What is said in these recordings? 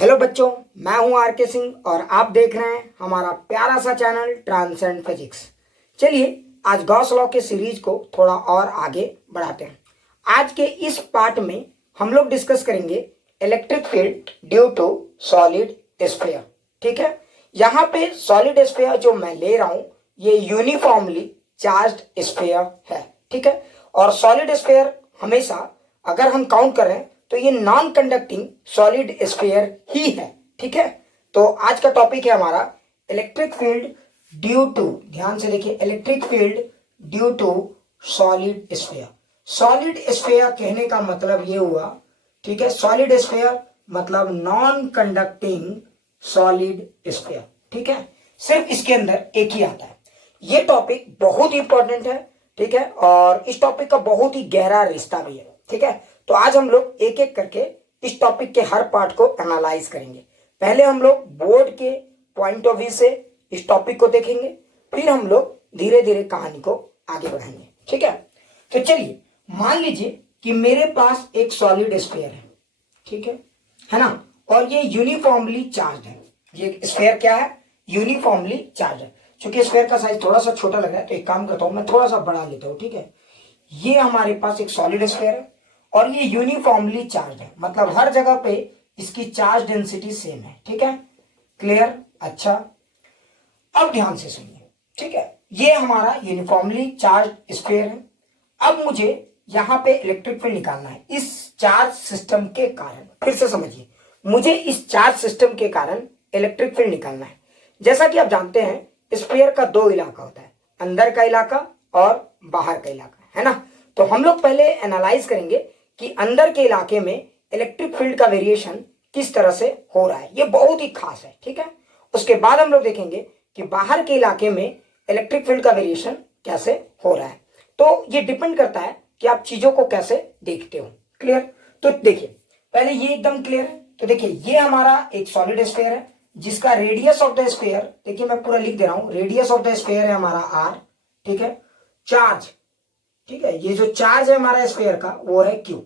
Hello बच्चों, मैं हूं आर के सिंह और आप देख रहे हैं हमारा प्यारा सा चैनल ट्रांसेंड फिजिक्स। चलिए आज गॉस लॉ के सीरीज को थोड़ा और आगे बढ़ाते हैं। आज के इस पार्ट में हम लोग डिस्कस करेंगे electric field due to solid sphere. ठीक है, यहाँ पे सॉलिड स्फीयर जो मैं ले रहा हूं ये यूनिफॉर्मली चार्ज्ड स्फीयर है। ठीक है, और सॉलिड स्फीयर हमेशा अगर हम काउंट करें तो ये नॉन कंडक्टिंग सॉलिड स्फीयर ही है। ठीक है, तो आज का टॉपिक है हमारा इलेक्ट्रिक फील्ड ड्यू टू, ध्यान से देखिए, electric field due to solid sphere. Solid sphere कहने का मतलब ये हुआ, ठीक है, सॉलिड स्फीयर मतलब नॉन कंडक्टिंग सॉलिड स्फीयर। ठीक है, सिर्फ इसके अंदर एक ही आता है। ये टॉपिक बहुत इंपॉर्टेंट है। ठीक है, और इस टॉपिक का बहुत ही गहरा रिश्ता भी है। ठीक है, तो आज हम लोग एक एक करके इस टॉपिक के हर पार्ट को एनालाइज करेंगे। पहले हम लोग बोर्ड के पॉइंट ऑफ व्यू से इस टॉपिक को देखेंगे, फिर हम लोग धीरे धीरे कहानी को आगे बढ़ाएंगे। ठीक है, तो चलिए मान लीजिए कि मेरे पास एक सॉलिड स्फीयर है। ठीक है ना, और ये यूनिफॉर्मली चार्ज है। ये स्फीयर क्या है? यूनिफॉर्मली चार्ज है। क्योंकि स्फीयर का साइज थोड़ा सा छोटा लग रहा है तो एक काम करता हूं, मैं थोड़ा सा बढ़ा लेता हूं। ठीक है, ये हमारे पास एक सॉलिड स्फीयर है और ये यूनिफॉर्मली चार्ज है, मतलब हर जगह पे इसकी चार्ज डेंसिटी सेम है। ठीक है, क्लियर? अच्छा, अब ध्यान से सुनिए। ठीक है, ये हमारा यूनिफॉर्मली चार्ज स्फीयर है। अब मुझे यहां पे इलेक्ट्रिक फील्ड निकालना है इस चार्ज सिस्टम के कारण। फिर से समझिए, मुझे इस चार्ज सिस्टम के कारण इलेक्ट्रिक फील्ड निकालना है। जैसा कि आप जानते हैं स्फीयर का दो इलाका होता है, अंदर का इलाका और बाहर का इलाका, है ना। तो हम लोग पहले एनालाइज करेंगे कि अंदर के इलाके में इलेक्ट्रिक फील्ड का वेरिएशन किस तरह से हो रहा है, ये बहुत ही खास है। ठीक है, उसके बाद हम लोग देखेंगे कि बाहर के इलाके में इलेक्ट्रिक फील्ड का वेरिएशन कैसे हो रहा है। तो ये डिपेंड करता है कि आप चीजों को कैसे देखते हो। क्लियर? तो देखिए, पहले ये एकदम क्लियर है। तो देखिए, ये हमारा एक सॉलिड स्फीयर है जिसका रेडियस ऑफ द स्फीयर, देखिए मैं पूरा लिख दे रहा हूं, रेडियस ऑफ द स्फीयर है हमारा आर। ठीक है, चार्ज, ठीक है, ये जो चार्ज है हमारा स्फीयर का वो है क्यू।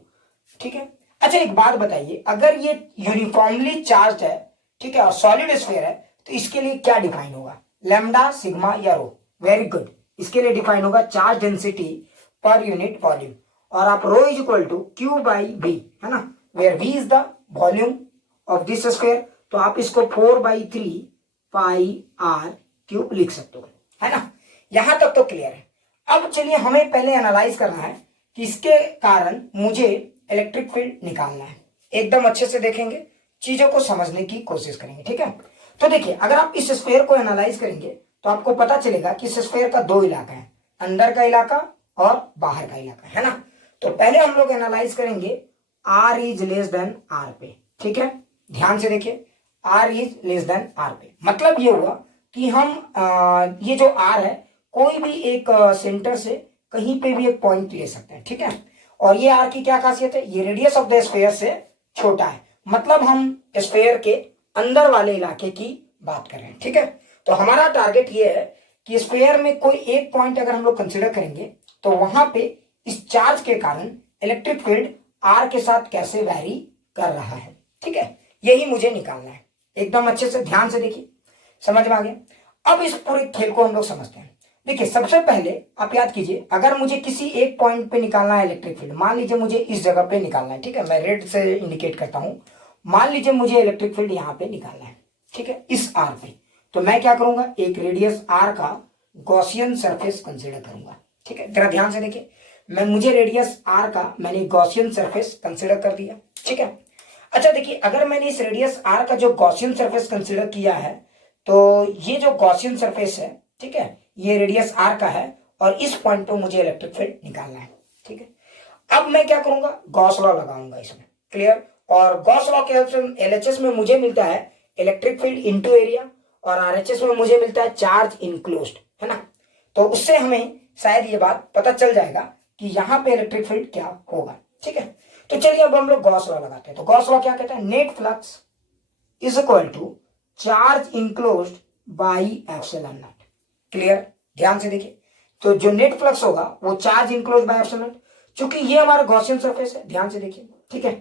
ठीक है, अच्छा एक बात बताइए, अगर ये यूनिफॉर्मली चार्ज है, ठीक है, और सॉलिड स्फीयर है, तो इसके लिए क्या डिफाइन होगा? लैम्डा, सिग्मा या रो? वेरी गुड, इसके लिए डिफाइन होगा charge density per unit volume. और आप rho is equal to q by v, है ना, where v is the volume of this sphere. तो आप इसको 4/3 पाई आर क्यूब लिख सकते हो, है ना। यहां तक तो क्लियर है। अब चलिए हमें पहले एनालाइज करना है कि इसके कारण मुझे इलेक्ट्रिक फील्ड निकालना है। एकदम अच्छे से देखेंगे, चीजों को समझने की कोशिश करेंगे। ठीक है, तो देखिए, अगर आप इस स्फीयर को एनालाइज करेंगे तो आपको पता चलेगा कि इस स्फीयर का दो इलाका है, अंदर का इलाका और बाहर का इलाका, है ना। तो पहले हम लोग एनालाइज करेंगे R is less than R पे। ठीक है, ध्यान से देखिए, R is less than R पे मतलब ये हुआ कि हम ये जो आर है कोई भी एक सेंटर से कहीं पे भी एक पॉइंट ले सकते हैं। ठीक है, और ये आर की क्या खासियत है? ये रेडियस ऑफ द स्फीयर से छोटा है, मतलब हम स्फीयर के अंदर वाले इलाके की बात कर रहे हैं। ठीक है, तो हमारा टारगेट ये है कि स्फीयर में कोई एक पॉइंट अगर हम लोग कंसिडर करेंगे तो वहां पे इस चार्ज के कारण इलेक्ट्रिक फील्ड आर के साथ कैसे वैरी कर रहा है। ठीक है, यही मुझे निकालना है। एकदम अच्छे से ध्यान से देखिए, समझ में आ गया। अब इस पूरे खेल को हम लोग समझते हैं। देखिए, सबसे पहले आप याद कीजिए, अगर मुझे किसी एक पॉइंट पे निकालना है इलेक्ट्रिक फील्ड, मान लीजिए मुझे इस जगह पे निकालना है। ठीक है, मैं रेड से इंडिकेट करता हूं, मान लीजिए मुझे इलेक्ट्रिक फील्ड यहां पे निकालना है। ठीक है, इस आर पे, तो मैं क्या करूंगा, एक रेडियस आर का गॉसियन सरफेस कंसिडर करूंगा। ठीक है, जरा ध्यान से देखिए, मुझे रेडियस आर का मैंने गॉसियन सरफेस कंसिडर कर दिया। ठीक है, अच्छा देखिए, अगर मैंने इस रेडियस आर का जो गॉसियन सरफेस कंसिडर किया है, तो ये जो गॉसियन सरफेस है, ठीक है, ये रेडियस आर का है और इस पॉइंट पे मुझे इलेक्ट्रिक फील्ड निकालना है। ठीक है, अब मैं क्या करूंगा, गॉस लॉ लगाऊंगा इसमें। क्लियर? और गॉस लॉ के हेल्प से एलएचएस में मुझे मिलता है इलेक्ट्रिक फील्ड इनटू एरिया और आरएचएस में मुझे मिलता है चार्ज इनक्लोज्ड, है ना। तो उससे हमें शायद ये बात पता चल जाएगा कि यहां पे इलेक्ट्रिक फील्ड क्या होगा। ठीक है, तो चलिए अब हम लोग गॉस लॉ लगाते हैं। तो गॉस लॉ क्या कहता है? Net flux is equal to charge enclosed by epsilon naught. Clear? ध्यान से देखिए, तो जो नेट फ्लक्स होगा वो charge enclosed by epsilon naught, चूंकि ये हमारा गॉसियन सरफेस है। ध्यान से देखिए, ठीक है।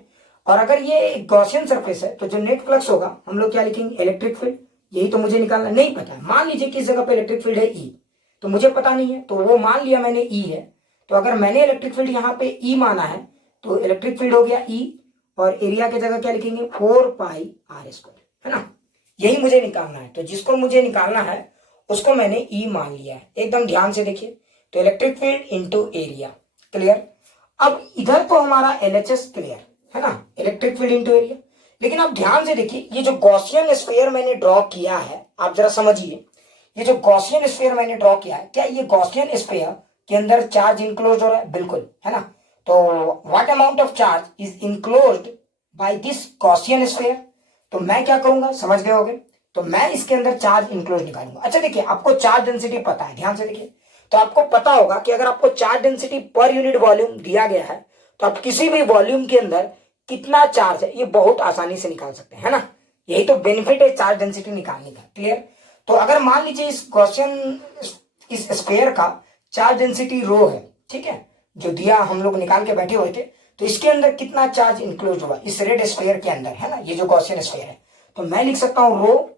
और अगर ये एक गॉसियन सरफेस है तो जो नेट फ्लक्स होगा हम लोग क्या लिखेंगे, इलेक्ट्रिक फील्ड। यही तो मुझे निकालना नहीं पता है। मान लीजिए किस जगह पे इलेक्ट्रिक फील्ड है ई, तो मुझे पता नहीं है, तो वो मान लिया मैंने ई है। तो अगर मैंने इलेक्ट्रिक फील्ड यहाँ पे ई माना है तो इलेक्ट्रिक फील्ड हो गया ई, और एरिया की जगह क्या लिखेंगे 4πr², है ना। यही मुझे निकालना है। तो जिसको मुझे निकालना है उसको मैंने ई मान लिया है। एकदम ध्यान से देखिए, तो electric field into area, clear. अब इधर तो हमारा एलएचएस क्लियर है ना, इलेक्ट्रिक फील्ड इंटू एरिया। लेकिन आप ध्यान से देखिए, ये जो गॉसियन स्फीयर मैंने ड्रॉ किया है, आप जरा समझिए, ये जो गॉसियन स्फीयर मैंने ड्रॉ किया है, क्या ये गॉसियन स्फीयर के अंदर चार्ज इंक्लोज हो रहा है? बिल्कुल, है ना। तो what amount of charge is enclosed by this Gaussian sphere? तो मैं क्या करूंगा, समझ गए होगे। तो मैं इसके अंदर चार्ज इंक्लोज निकालूंगा। अच्छा देखिए, आपको चार्ज डेंसिटी पता है, ध्यान से देखिए। तो आपको पता होगा कि अगर आपको charge density per unit volume दिया गया है तो आप किसी भी वॉल्यूम के अंदर कितना चार्ज है ये बहुत आसानी से निकाल सकते हैं, है ना। यही तो बेनिफिट है चार्ज डेंसिटी निकालने का, क्लियर। तो अगर मान लीजिए इस गॉसियन इस स्फीयर का चार्ज डेंसिटी रो है, ठीक है, जो दिया हम लोग निकाल के बैठे हुए थे, तो इसके अंदर कितना चार्ज इंक्लोज हुआ इस रेड स्फीयर के अंदर, है ना, ये जो गॉसियन स्फीयर है। तो मैं लिख सकता हूं रो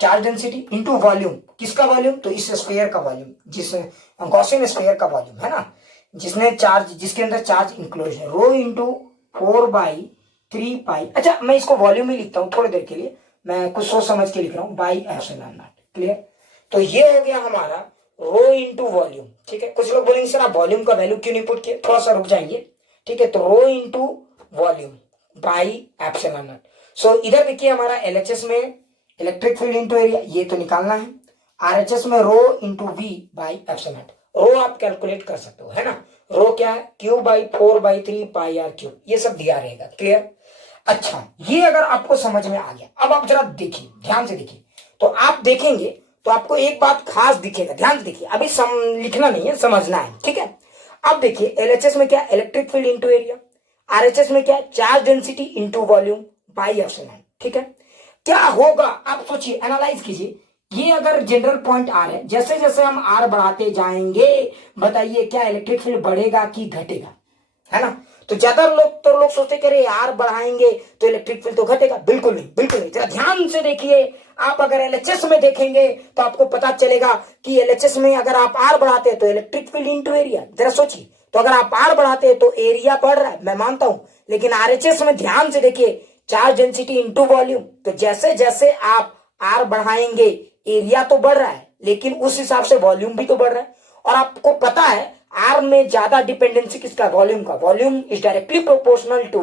चार्ज डेंसिटी इंटू वॉल्यूम। किसका वॉल्यूम? तो इस स्फीयर का वॉल्यूम, जिस गॉसियन स्फीयर का वॉल्यूम, है ना, जिसने चार्ज, जिसके अंदर चार्ज इंक्लोज है, रो इंटू 4/3π। अच्छा मैं इसको वॉल्यूम ही लिखता हूँ थोड़ी देर के लिए, मैं कुछ सोच समझ के लिख रहा हूँ, बाई एप्सिलॉन नॉट, क्लियर। तो ये हो गया हमारा रो इंटू वॉल्यूम, ठीक है। कुछ लोग बोलेंगे सर आप वॉल्यूम का वैल्यू क्यों नहीं पुट किए, थोड़ा सा रुक जाइए, ठीक है। तो rho into volume by epsilon naught. So इधर देखिए हमारा एलएचएस में इलेक्ट्रिक फील्ड इंटू एरिया, ये तो निकालना है। आरएचएस में rho into v by epsilon naught. Rho आप कैलकुलेट कर सकते हो, है ना। रो क्या है, Q/4/3πr3, ये सब दिया रहेगा, क्लियर। अच्छा ये अगर आपको समझ में आ गया, अब आप जरा देखिए, ध्यान से देखिए। तो आप देखेंगे तो आपको एक बात खास दिखेगा, ध्यान से देखिए, अभी लिखना नहीं है, समझना है, ठीक है। अब देखिए एलएचएस में क्या, electric field into area. RHS में क्या, charge density into volume by epsilon, ठीक है। क्या होगा आप सोचिए, एनालाइज कीजिए। ये अगर जनरल पॉइंट आर है, जैसे जैसे हम आर बढ़ाते जाएंगे, बताइए क्या इलेक्ट्रिक फील्ड बढ़ेगा कि घटेगा, है ना। तो ज्यादा लोग सोचते कि अरे आर बढ़ाएंगे तो इलेक्ट्रिक फील्ड तो घटेगा। बिल्कुल नहीं, बिल्कुल नहीं। जरा ध्यान से देखिए, आप अगर एलएचएस में देखेंगे तो आपको पता चलेगा कि एलएचएस में अगर आप आर बढ़ाते हैं तो इलेक्ट्रिक फील्ड इंटू एरिया, जरा सोचिए। तो अगर आप आर बढ़ाते हैं तो एरिया बढ़ रहा है, मैं मानता हूं, लेकिन आरएचएस में ध्यान से देखिए, चार्ज डेंसिटी इंटू वॉल्यूम। तो जैसे जैसे आप आर बढ़ाएंगे एरिया तो बढ़ रहा है, लेकिन उस हिसाब से वॉल्यूम भी तो बढ़ रहा है। और आपको पता है आर में ज्यादा डिपेंडेंसी किसका, वॉल्यूम का। Volume is directly proportional to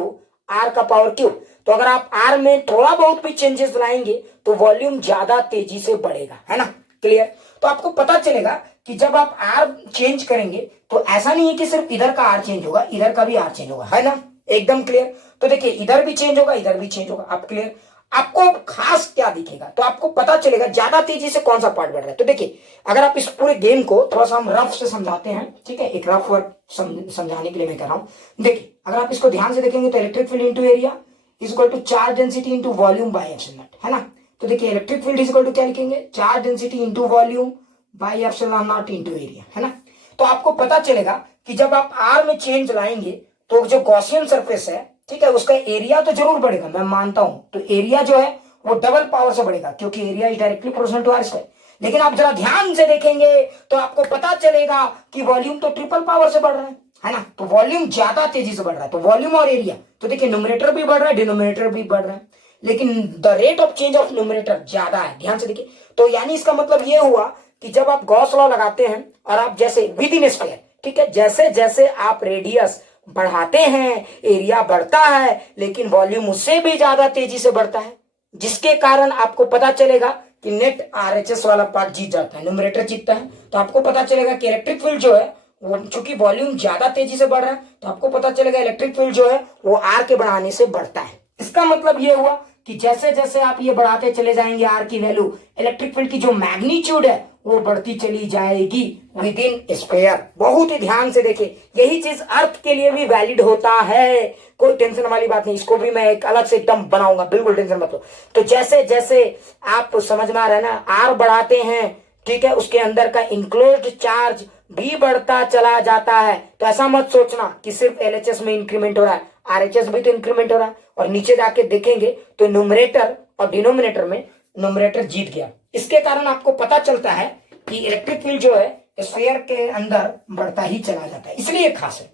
R का पावर क्यूब। तो अगर आप आर में थोड़ा बहुत भी चेंजेस लाएंगे तो वॉल्यूम ज्यादा तेजी से बढ़ेगा, है ना, क्लियर। तो आपको पता चलेगा कि जब आप आर चेंज करेंगे तो ऐसा नहीं है कि सिर्फ इधर का आर चेंज होगा, इधर का भी आर चेंज होगा, है ना, एकदम क्लियर। तो देखिए इधर भी चेंज होगा, इधर भी चेंज होगा, आप क्लियर। आपको खास क्या दिखेगा, तो आपको पता चलेगा ज्यादा तेजी से कौन सा पार्ट बढ़ रहा है। तो देखिए अगर आप इस पूरे गेम को थोड़ा सा हम रफ से समझाते हैं, ठीक है, एक रफ वर्क समझाने के लिए मैं कर रहा हूं। देखिए अगर आप इसको ध्यान से देखेंगे तो electric field into area is equal to charge density into volume by epsilon naught, है ना। तो देखिए electric field is equal to क्या लिखेंगे, charge density into volume by epsilon naught into area, है ना। तो आपको पता चलेगा कि जब आप आर में चेंज लाएंगे तो जो गॉसियन सरफेस है, ठीक है, उसका एरिया तो जरूर बढ़ेगा, मैं मानता हूं। तो एरिया जो है वो डबल पावर से बढ़ेगा, क्योंकि area is directly proportional to R square. लेकिन आप जरा ध्यान से देखेंगे तो आपको पता चलेगा कि वॉल्यूम तो ट्रिपल पावर से बढ़ रहा है ना। तो वॉल्यूम ज्यादा तेजी से बढ़ रहा है। तो वॉल्यूम और एरिया, तो देखिए न्यूमरेटर भी बढ़ रहा है, डिनोमिनेटर भी बढ़ रहा है, लेकिन the rate of change of numerator ज्यादा है, ध्यान से देखिए। तो यानी इसका मतलब ये हुआ कि जब आप गॉस लॉ लगाते हैं और आप जैसे विद इन स्क्वायर, ठीक है, जैसे जैसे आप रेडियस बढ़ाते हैं एरिया बढ़ता है, लेकिन वॉल्यूम उससे भी ज्यादा तेजी से बढ़ता है, जिसके कारण आपको पता चलेगा कि नेट आरएचएस वाला पार्ट जीत जाता है, न्यूमरेटर जीतता है। तो आपको पता चलेगा कि इलेक्ट्रिक फील्ड जो है वो, चूंकि वॉल्यूम ज्यादा तेजी से बढ़ रहा है, तो आपको पता चलेगा इलेक्ट्रिक फील्ड जो है वो आर के बढ़ाने से बढ़ता है। इसका मतलब ये हुआ कि जैसे जैसे आप ये बढ़ाते चले जाएंगे आर की वैल्यू, इलेक्ट्रिक फील्ड की जो मैग्नीट्यूड है वो बढ़ती चली जाएगी विद इन स्क्वायर। बहुत ही ध्यान से देखिए, यही चीज अर्थ के लिए भी वैलिड होता है, कोई टेंशन वाली बात नहीं। इसको भी मैं एक अलग से एकदम बनाऊंगा, बिल्कुल टेंशन मत लो। तो जैसे जैसे आप समझ में आ रहा है ना, आर बढ़ाते हैं, ठीक है, उसके अंदर का इंक्लोज्ड चार्ज भी बढ़ता चला जाता है। तो ऐसा मत सोचना कि सिर्फ एलएचएस में इंक्रीमेंट हो रहा है, RHS भी तो इंक्रीमेंट हो रहा है, और नीचे जाके देखेंगे तो न्यूमरेटर और डिनोमिनेटर में न्यूमरेटर जीत गया। इसके कारण आपको पता चलता है कि इलेक्ट्रिक फील्ड जो है स्फीयर के अंदर बढ़ता ही चला जाता है, इसलिए खास है।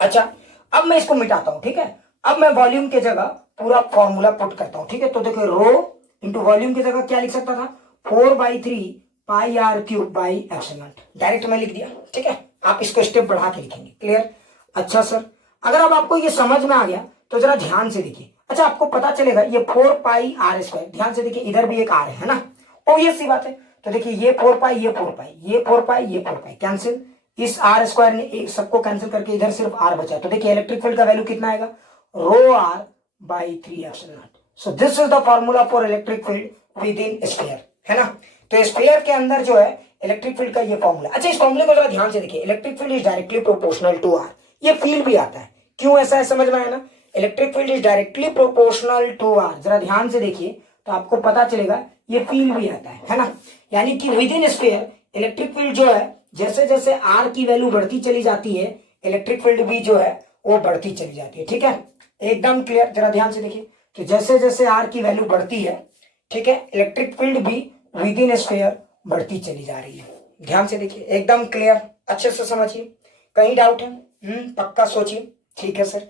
अच्छा, अब मैं इसको मिटाता हूं, ठीक है। अब मैं वॉल्यूम के जगह पूरा फॉर्मूला पुट करता हूं, ठीक है। तो देखो रो इंटू वॉल्यूम की जगह क्या लिख सकता था, 4/3 pi are cube by epsilon naught, direct मैं लिख दिया, ठीक है। आप इसको स्टेप बढ़ा के लिखेंगे, क्लियर। अच्छा सर, अगर अब आपको ये समझ में आ गया तो जरा ध्यान से देखिए। अच्छा, आपको पता चलेगा ये 4πr², ध्यान से देखिए, इधर भी एक आर है ना, ऑब्वियस सी बात है। तो देखिए ये 4π, ये 4π, ये 4π, ये 4π कैंसिल, इस r² ने सबको कैंसिल करके इधर सिर्फ r बचा। तो देखिए इलेक्ट्रिक फील्ड का वैल्यू कितना आएगा, ρr/3 epsilon naught. So this is the formula for electric field with in sphere, है ना। तो स्फीयर के अंदर जो है इलेक्ट्रिक फील्ड का ये फॉर्मूला। अच्छा, इस फॉर्मूले को जरा ध्यान से देखिए, electric field is directly proportional to r, ये फील्ड भी आता है, क्यों ऐसा है समझ में आया ना। Electric field is directly proportional to r, जरा ध्यान से देखिए तो आपको पता चलेगा ये फील्ड भी आता है ना। यानी कि with in sphere electric field जो है जैसे जैसे r की वैल्यू बढ़ती चली जाती है, इलेक्ट्रिक फील्ड भी जो है वो बढ़ती चली जाती है, ठीक है। एकदम क्लियर, जरा ध्यान से देखिए। तो जैसे जैसे r की वैल्यू बढ़ती है, ठीक है, इलेक्ट्रिक फील्ड भी विद इन स्फीयर बढ़ती चली जा रही है। ध्यान से देखिए, एकदम क्लियर, अच्छे से समझिए। कहीं डाउट है? पक्का सोचिए, ठीक है सर।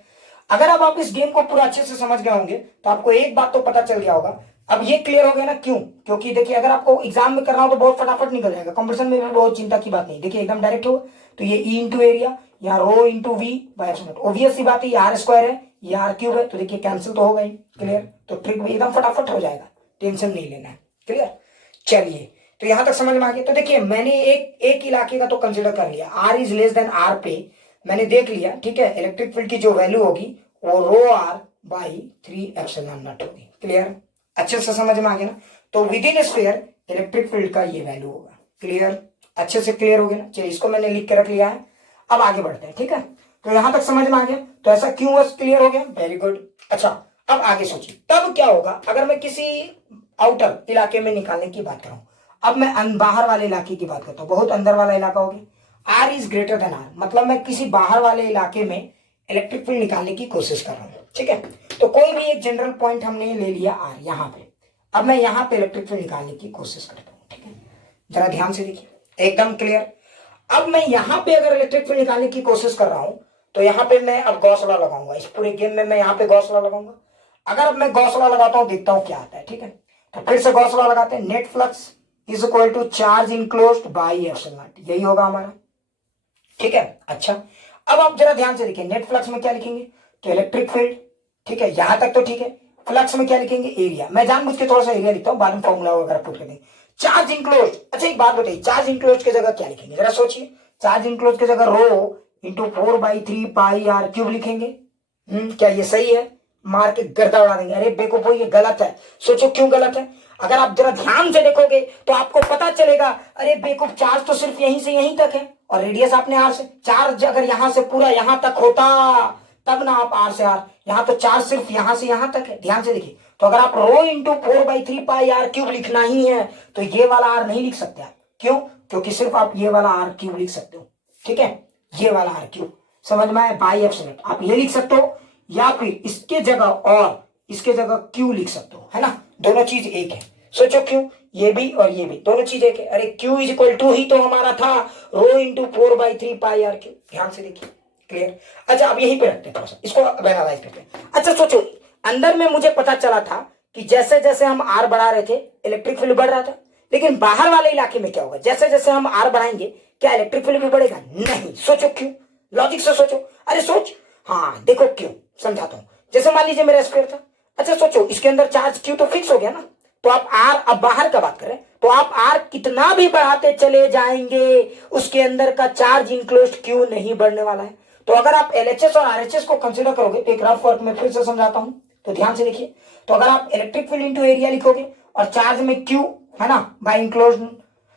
अगर अब आप इस गेम को पूरा अच्छे से समझ गए होंगे तो आपको एक बात तो पता चल गया होगा। अब ये क्लियर हो गया ना, क्यों? क्योंकि देखिए अगर आपको एग्जाम में करना हो तो बहुत फटाफट निकल जाएगा, कंपटीशन में भी बहुत चिंता की बात नहीं। देखिए एकदम डायरेक्ट होगा। तो ये E इंटू एरिया, यहाँ rho into v by epsilon naught, obvious सी बात है, ये r² है, ये r³ है, तो देखिए कैंसिल तो होगा ही, क्लियर। तो ट्रिक भी एकदम फटाफट हो जाएगा, टेंशन नहीं लेना है, क्लियर। चलिए, तो यहां तक समझ में आ गया। तो देखिए मैंने एक इलाके का तो कंसिडर कर लिया, r is less then r पे मैंने देख लिया, ठीक है। इलेक्ट्रिक फील्ड की जो वैल्यू होगी वो ρr/3 एप्सिलॉन नॉट होगी, क्लियर। अच्छे से समझ में आ गया ना। तो with in sphere electric field का ये वैल्यू होगा, क्लियर। अच्छे से क्लियर हो गया ना। चलिए इसको मैंने लिख के रख लिया है, अब आगे बढ़ते हैं, ठीक है। तो यहां तक समझ में आ गया। तो ऐसा क्यों बस क्लियर हो गया, वेरी गुड। अच्छा, अब आगे सोचिए तब क्या होगा अगर मैं किसी आउटर इलाके में निकालने की बात करूं। अब मैं बाहर वाले इलाके की बात करता हूं, बहुत अंदर वाला इलाका हो गया। r is greater then r, मतलब मैं किसी बाहर वाले इलाके में इलेक्ट्रिक फील्ड निकालने की कोशिश कर रहा हूं, ठीक है। तो कोई भी एक जनरल पॉइंट हमने ले लिया r यहाँ पे। अब मैं यहाँ पे इलेक्ट्रिक फील्ड निकालने की कोशिश करता हूँ, ठीक है। जरा ध्यान से देखिए, एकदम क्लियर। अब मैं यहाँ पे अगर इलेक्ट्रिक फील्ड निकालने की कोशिश कर रहा हूं तो यहाँ पे मैं अब गॉस लॉ लगाऊंगा। इस पूरे गेम में मैं यहाँ पे गॉस लॉ लगाऊंगा। अगर अब मैं गॉस लॉ लगाता हूँ, देखता हूँ क्या आता है, ठीक है। तो फिर से गॉस लॉ लगाते हैं, net flux is equal to charge enclosed by epsilon naught, यही होगा हमारा, ठीक है। अच्छा, अब आप जरा ध्यान से देखिए, नेट फ्लक्स में क्या लिखेंगे, तो इलेक्ट्रिक फील्ड, ठीक है, यहां तक तो ठीक है। फ्लक्स में क्या लिखेंगे, एरिया। मैं जानबूझ के थोड़ा सा एरिया लिखता हूँ, बाद में फॉर्मूला वगैरह पुट कर देंगे। चार्ज इंक्लोज, अच्छा एक बात बताइए, चार्ज इंक्लोज की जगह क्या लिखेंगे, जरा सोचिए। चार्ज इंक्लोज की जगह रो इंटू 4/3 पाई r³ लिखेंगे। क्या ये सही है? मार के गर्दा उड़ा देंगे, अरे बेवकूफो ये गलत है। सोचो क्यों गलत है। अगर आप जरा ध्यान से देखोगे तो आपको पता चलेगा, अरे बेवकूफ चार्ज तो सिर्फ यहीं से यहीं तक है, और रेडियस आपने r से, चार्ज अगर यहां से पूरा यहां तक होता तब ना आप r से r, यहाँ तो चार्ज सिर्फ यहां से यहां तक है। ध्यान से देखिए, तो अगर आप रो इंटू 4/3 पाई r³ लिखना ही है तो ये वाला r नहीं लिख सकते आप, क्यों? क्योंकि सिर्फ आप ये वाला r³ लिख सकते हो, ठीक है, ये वाला r³, समझ में आया, बाई एप्सिलॉन नॉट। आप ये लिख सकते हो या फिर इसके जगह और इसके जगह q लिख सकते हो, है ना, दोनों चीज एक है। सोचो क्यों, ये भी और ये भी दोनों चीज एक है। अरे q इज इक्वल टू ही तो हमारा था रो इंटू 4/3 पाई r³। ध्यान से देखिए, क्लियर। अच्छा, अब यहीं पे रखते हैं, थोड़ा सा इसको एनालाइज करते हैं। अच्छा सोचो, अंदर में मुझे पता चला था कि जैसे जैसे हम r बढ़ा रहे थे इलेक्ट्रिक फील्ड बढ़ रहा था, लेकिन बाहर वाले इलाके में क्या होगा, जैसे जैसे हम r बढ़ाएंगे क्या इलेक्ट्रिक फील्ड भी बढ़ेगा? नहीं। सोचो क्यों, लॉजिक से सोचो, अरे सोच, हाँ देखो क्यों, समझाता हूं। जैसे मान लीजिए मेरा स्क्वायर था, अच्छा सोचो इसके अंदर चार्ज q तो फिक्स हो गया ना, तो आप r, अब बाहर का बात करें तो आप r कितना भी बढ़ाते चले जाएंगे उसके अंदर का चार्ज इंक्लोज्ड q नहीं बढ़ने वाला है। तो अगर आप LHS और RHS को कंसीडर करोगे तो एक रफ वर्क में फिर से समझाता हूं, तो ध्यान से देखिए। तो अगर आप इलेक्ट्रिक फील्ड इंटू एरिया लिखोगे और चार्ज में q है ना बाय इंक्लोज्ड,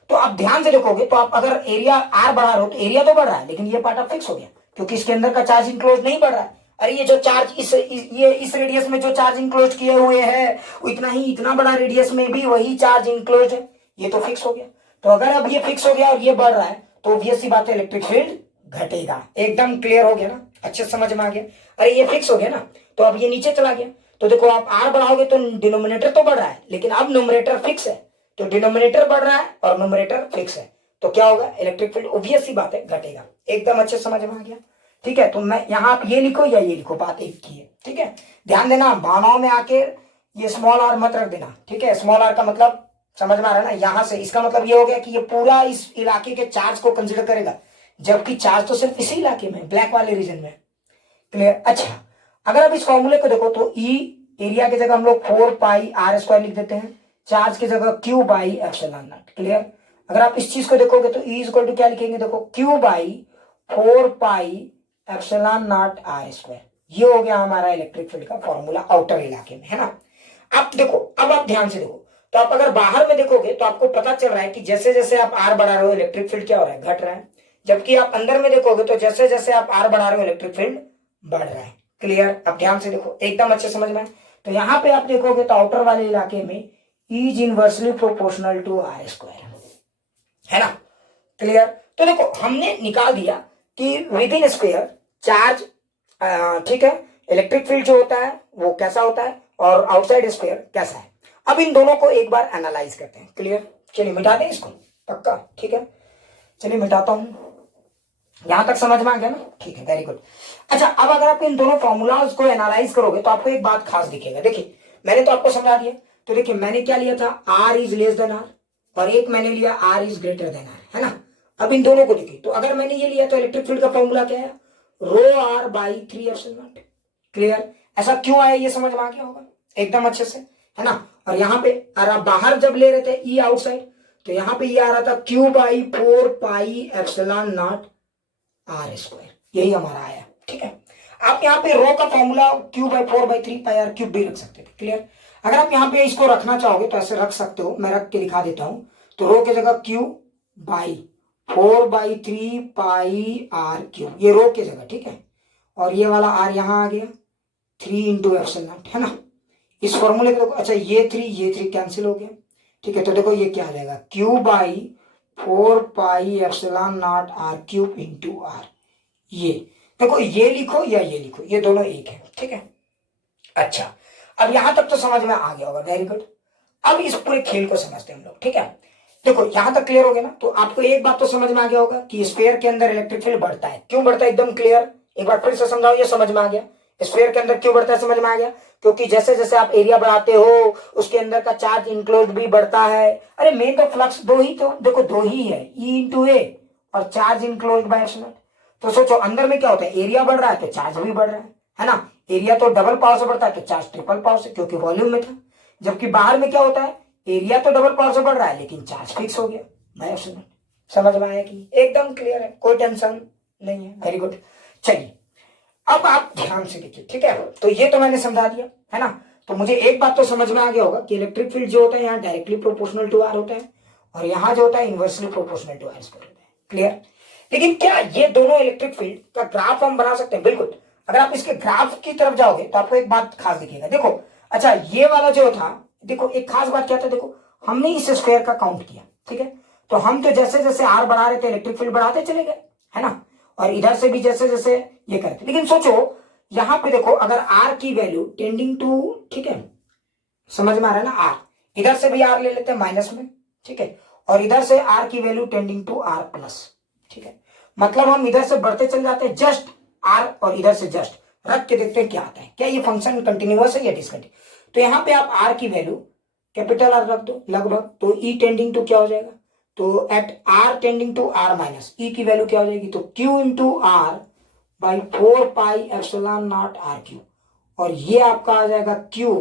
तो आप ध्यान से देखोगे तो आप अगर एरिया r बढ़ा रहे हो तो एरिया तो बढ़ रहा है, लेकिन ये पार्ट अब फिक्स हो गया क्योंकि इसके अंदर का चार्ज इंक्लोज नहीं बढ़ रहा है। अरे ये जो चार्ज इस रेडियस में जो चार्ज इंक्लोज किए हुए हैं वो इतना ही, इतना बड़ा रेडियस में भी वही चार्ज इंक्लोज है, ये तो फिक्स हो गया। तो अगर अब ये फिक्स हो गया और ये बढ़ रहा है तो ऑब्वियस सी बात है इलेक्ट्रिक फील्ड घटेगा। एकदम क्लियर हो गया ना। अच्छे से समझ में आ गया। अरे ये फिक्स हो गया ना, तो अब ये नीचे चला गया, तो देखो आप आर बढ़ाओगे तो डिनोमिनेटर तो बढ़ रहा है, लेकिन अब न्यूमरेटर फिक्स है, तो डिनोमिनेटर बढ़ रहा है और न्यूमरेटर फिक्स है, तो क्या होगा, इलेक्ट्रिक फील्ड ऑब्वियस सी बात है घटेगा। एकदम अच्छे समझ में आ गया। ठीक है, तो मैं यहाँ आप ये लिखो या ये लिखो, बात एक की है। ठीक है, ध्यान देना भावनाओं में आके ये स्मॉल आर मत रख देना। ठीक है, स्मॉल आर का मतलब समझ में आ रहा है ना, यहां से इसका मतलब ये हो गया कि ये पूरा इस इलाके के चार्ज को कंसिडर करेगा, जबकि चार्ज तो सिर्फ इसी इलाके में, ब्लैक वाले रीजन में। क्लियर। अच्छा, अगर आप इस फॉर्मूले को देखो तो ई एरिया की जगह हम लोग 4 पाई आर स्क्वायर लिख देते हैं, चार्ज की जगह Q by epsilon naught. Clear. अगर आप इस चीज को देखोगे तो ई इक्वल टू क्या लिखेंगे, देखो Q by 4 pi epsilon naught are square. ये हो गया हमारा इलेक्ट्रिक फील्ड का फॉर्मूला आउटर इलाके में, है ना। अब देखो, अब आप ध्यान से देखो, तो आप अगर बाहर में देखोगे तो आपको पता चल रहा है कि जैसे जैसे आप आर बढ़ा रहे हो इलेक्ट्रिक फील्ड क्या हो रहा है, घट रहा है। जबकि आप अंदर में देखोगे तो जैसे जैसे आप आर बढ़ा रहे हो इलेक्ट्रिक फील्ड बढ़ रहा है। क्लियर। अब ध्यान से देखो, एकदम अच्छे समझ में। तो यहाँ पे आप देखोगे तो आउटर वाले इलाके में is inversely proportional to R square, है ना। क्लियर। तो देखो हमने निकाल दिया कि विद इन स्क्वायर चार्ज, ठीक है, इलेक्ट्रिक फील्ड जो होता है वो कैसा होता है और आउटसाइड स्क्वायर कैसा है। अब इन दोनों को एक बार एनालाइज करते हैं। क्लियर। चलिए मिटा दें इसको, पक्का। ठीक है, चलिए मिटाता हूं। यहां तक समझ में आ गया ना, ठीक है, वेरी गुड। अच्छा, अब अगर आप इन दोनों फॉर्मूलाज को एनालाइज करोगे तो आपको एक बात खास दिखेगा। देखिए मैंने तो आपको समझा दिया, तो देखिए मैंने क्या लिया था, R is less than R, और एक मैंने लिया R is greater than R, है ना। अब इन दोनों को देखिए, तो अगर मैंने ये लिया तो इलेक्ट्रिक फील्ड का फॉर्मूला क्या है, rho are by 3 epsilon naught. Clear. ऐसा क्यों आया ये समझ में आ गया होगा एकदम अच्छे से, है ना। और यहाँ पे अगर आप बाहर जब ले रहे थे ई आउटसाइड, तो यहाँ पे ये आ रहा था Q by 4 pi epsilon naught are square, यही हमारा आया। ठीक है, आप यहाँ पे रो का formula Q by 4/3 pi are cube भी रख सकते थे। क्लियर। अगर आप यहाँ पे इसको रखना चाहोगे तो ऐसे रख सकते हो, मैं रख के दिखा देता हूं। तो रो की जगह Q by 4/3 pi are cube, ये रो की जगह। ठीक है, और ये वाला आर यहाँ आ गया 3 इंटू एप्सिलॉन नॉट, है ना। इस फॉर्मूले को देखो, अच्छा ये 3 कैंसिल हो गया। ठीक है, तो देखो ये क्या आ जाएगा, Q by 4 pi epsilon naught R cube into R. ये देखो, ये लिखो या ये लिखो, ये दोनों एक है। ठीक है, अच्छा अब यहां तक तो समझ में आ गया होगा, वेरी गुड। अब इस पूरे खेल को समझते हैं हम लोग। ठीक है, देखो यहां तक क्लियर हो गया ना। तो आपको एक बात तो समझ में आ गया होगा कि स्फीयर के अंदर इलेक्ट्रिक फील्ड बढ़ता है। क्यों बढ़ता है, एकदम क्लियर। एक बार फिर से समझाओ, ये समझ में आ गया स्फीयर के अंदर क्यों बढ़ता है, समझ में आ गया। क्योंकि जैसे जैसे आप एरिया बढ़ाते हो उसके अंदर का चार्ज इंक्लोज भी बढ़ता है। अरे मेन तो फ्लक्स दो ही, तो देखो दो ही है, ई इंटू ए और चार्ज इंक्लोज बाय एप्सिलॉन। तो सोचो अंदर में क्या होता है, एरिया बढ़ रहा है तो चार्ज भी बढ़ रहा है ना। एरिया तो डबल पावर से बढ़ता है तो चार्ज ट्रिपल पावर से, क्योंकि वॉल्यूम में था। जबकि बाहर में क्या होता है, एरिया तो डबल पावर से बढ़ रहा है लेकिन चार्ज फिक्स हो गया बाय एप्सिलॉन। समझ में आया कि एकदम क्लियर है, कोई टेंशन नहीं है, वेरी गुड। चलिए अब आप ध्यान से देखिए। ठीक है, तो ये तो मैंने समझा दिया, है ना। तो मुझे एक बात तो समझ में आ गया होगा कि इलेक्ट्रिक फील्ड जो होता है यहाँ डायरेक्टली प्रोपोर्शनल टू आर होता है, और यहाँ जो होता है inversely proportional to R square होता है। क्लियर। लेकिन क्या ये दोनों इलेक्ट्रिक फील्ड का ग्राफ हम बना सकते हैं, बिल्कुल। अगर आप इसके ग्राफ की तरफ जाओगे तो आपको एक बात खास दिखेगा। देखो अच्छा, ये वाला जो था, देखो एक खास बात क्या था, देखो हमने इस स्क्वायर का काउंट किया। ठीक है, तो हम तो जैसे जैसे आर बढ़ा रहे थे इलेक्ट्रिक फील्ड बढ़ाते चले गए, है ना। और इधर से भी जैसे जैसे ये करते, लेकिन सोचो यहां पे देखो, अगर आर की वैल्यू टेंडिंग टू, ठीक है, समझ में आ रहा है ना, आर, इधर से भी आर ले लेते हैं माइनस में। ठीक है, और इधर से आर की value tending to R plus. ठीक है, मतलब हम इधर से बढ़ते चले जाते हैं जस्ट आर, और इधर से जस्ट रख के देखते हैं क्या आता है, क्या ये फंक्शन कंटिन्यूअस है या डिसकंटिन्यूअस। तो यहाँ पे आप आर की वैल्यू कैपिटल आर रख दो लगभग, तो ई टेंडिंग टू क्या हो जाएगा, तो at r tending to r minus e की वैल्यू क्या हो जाएगी, तो q into r by 4 pi epsilon naught r q, और ये आपका आ जाएगा Q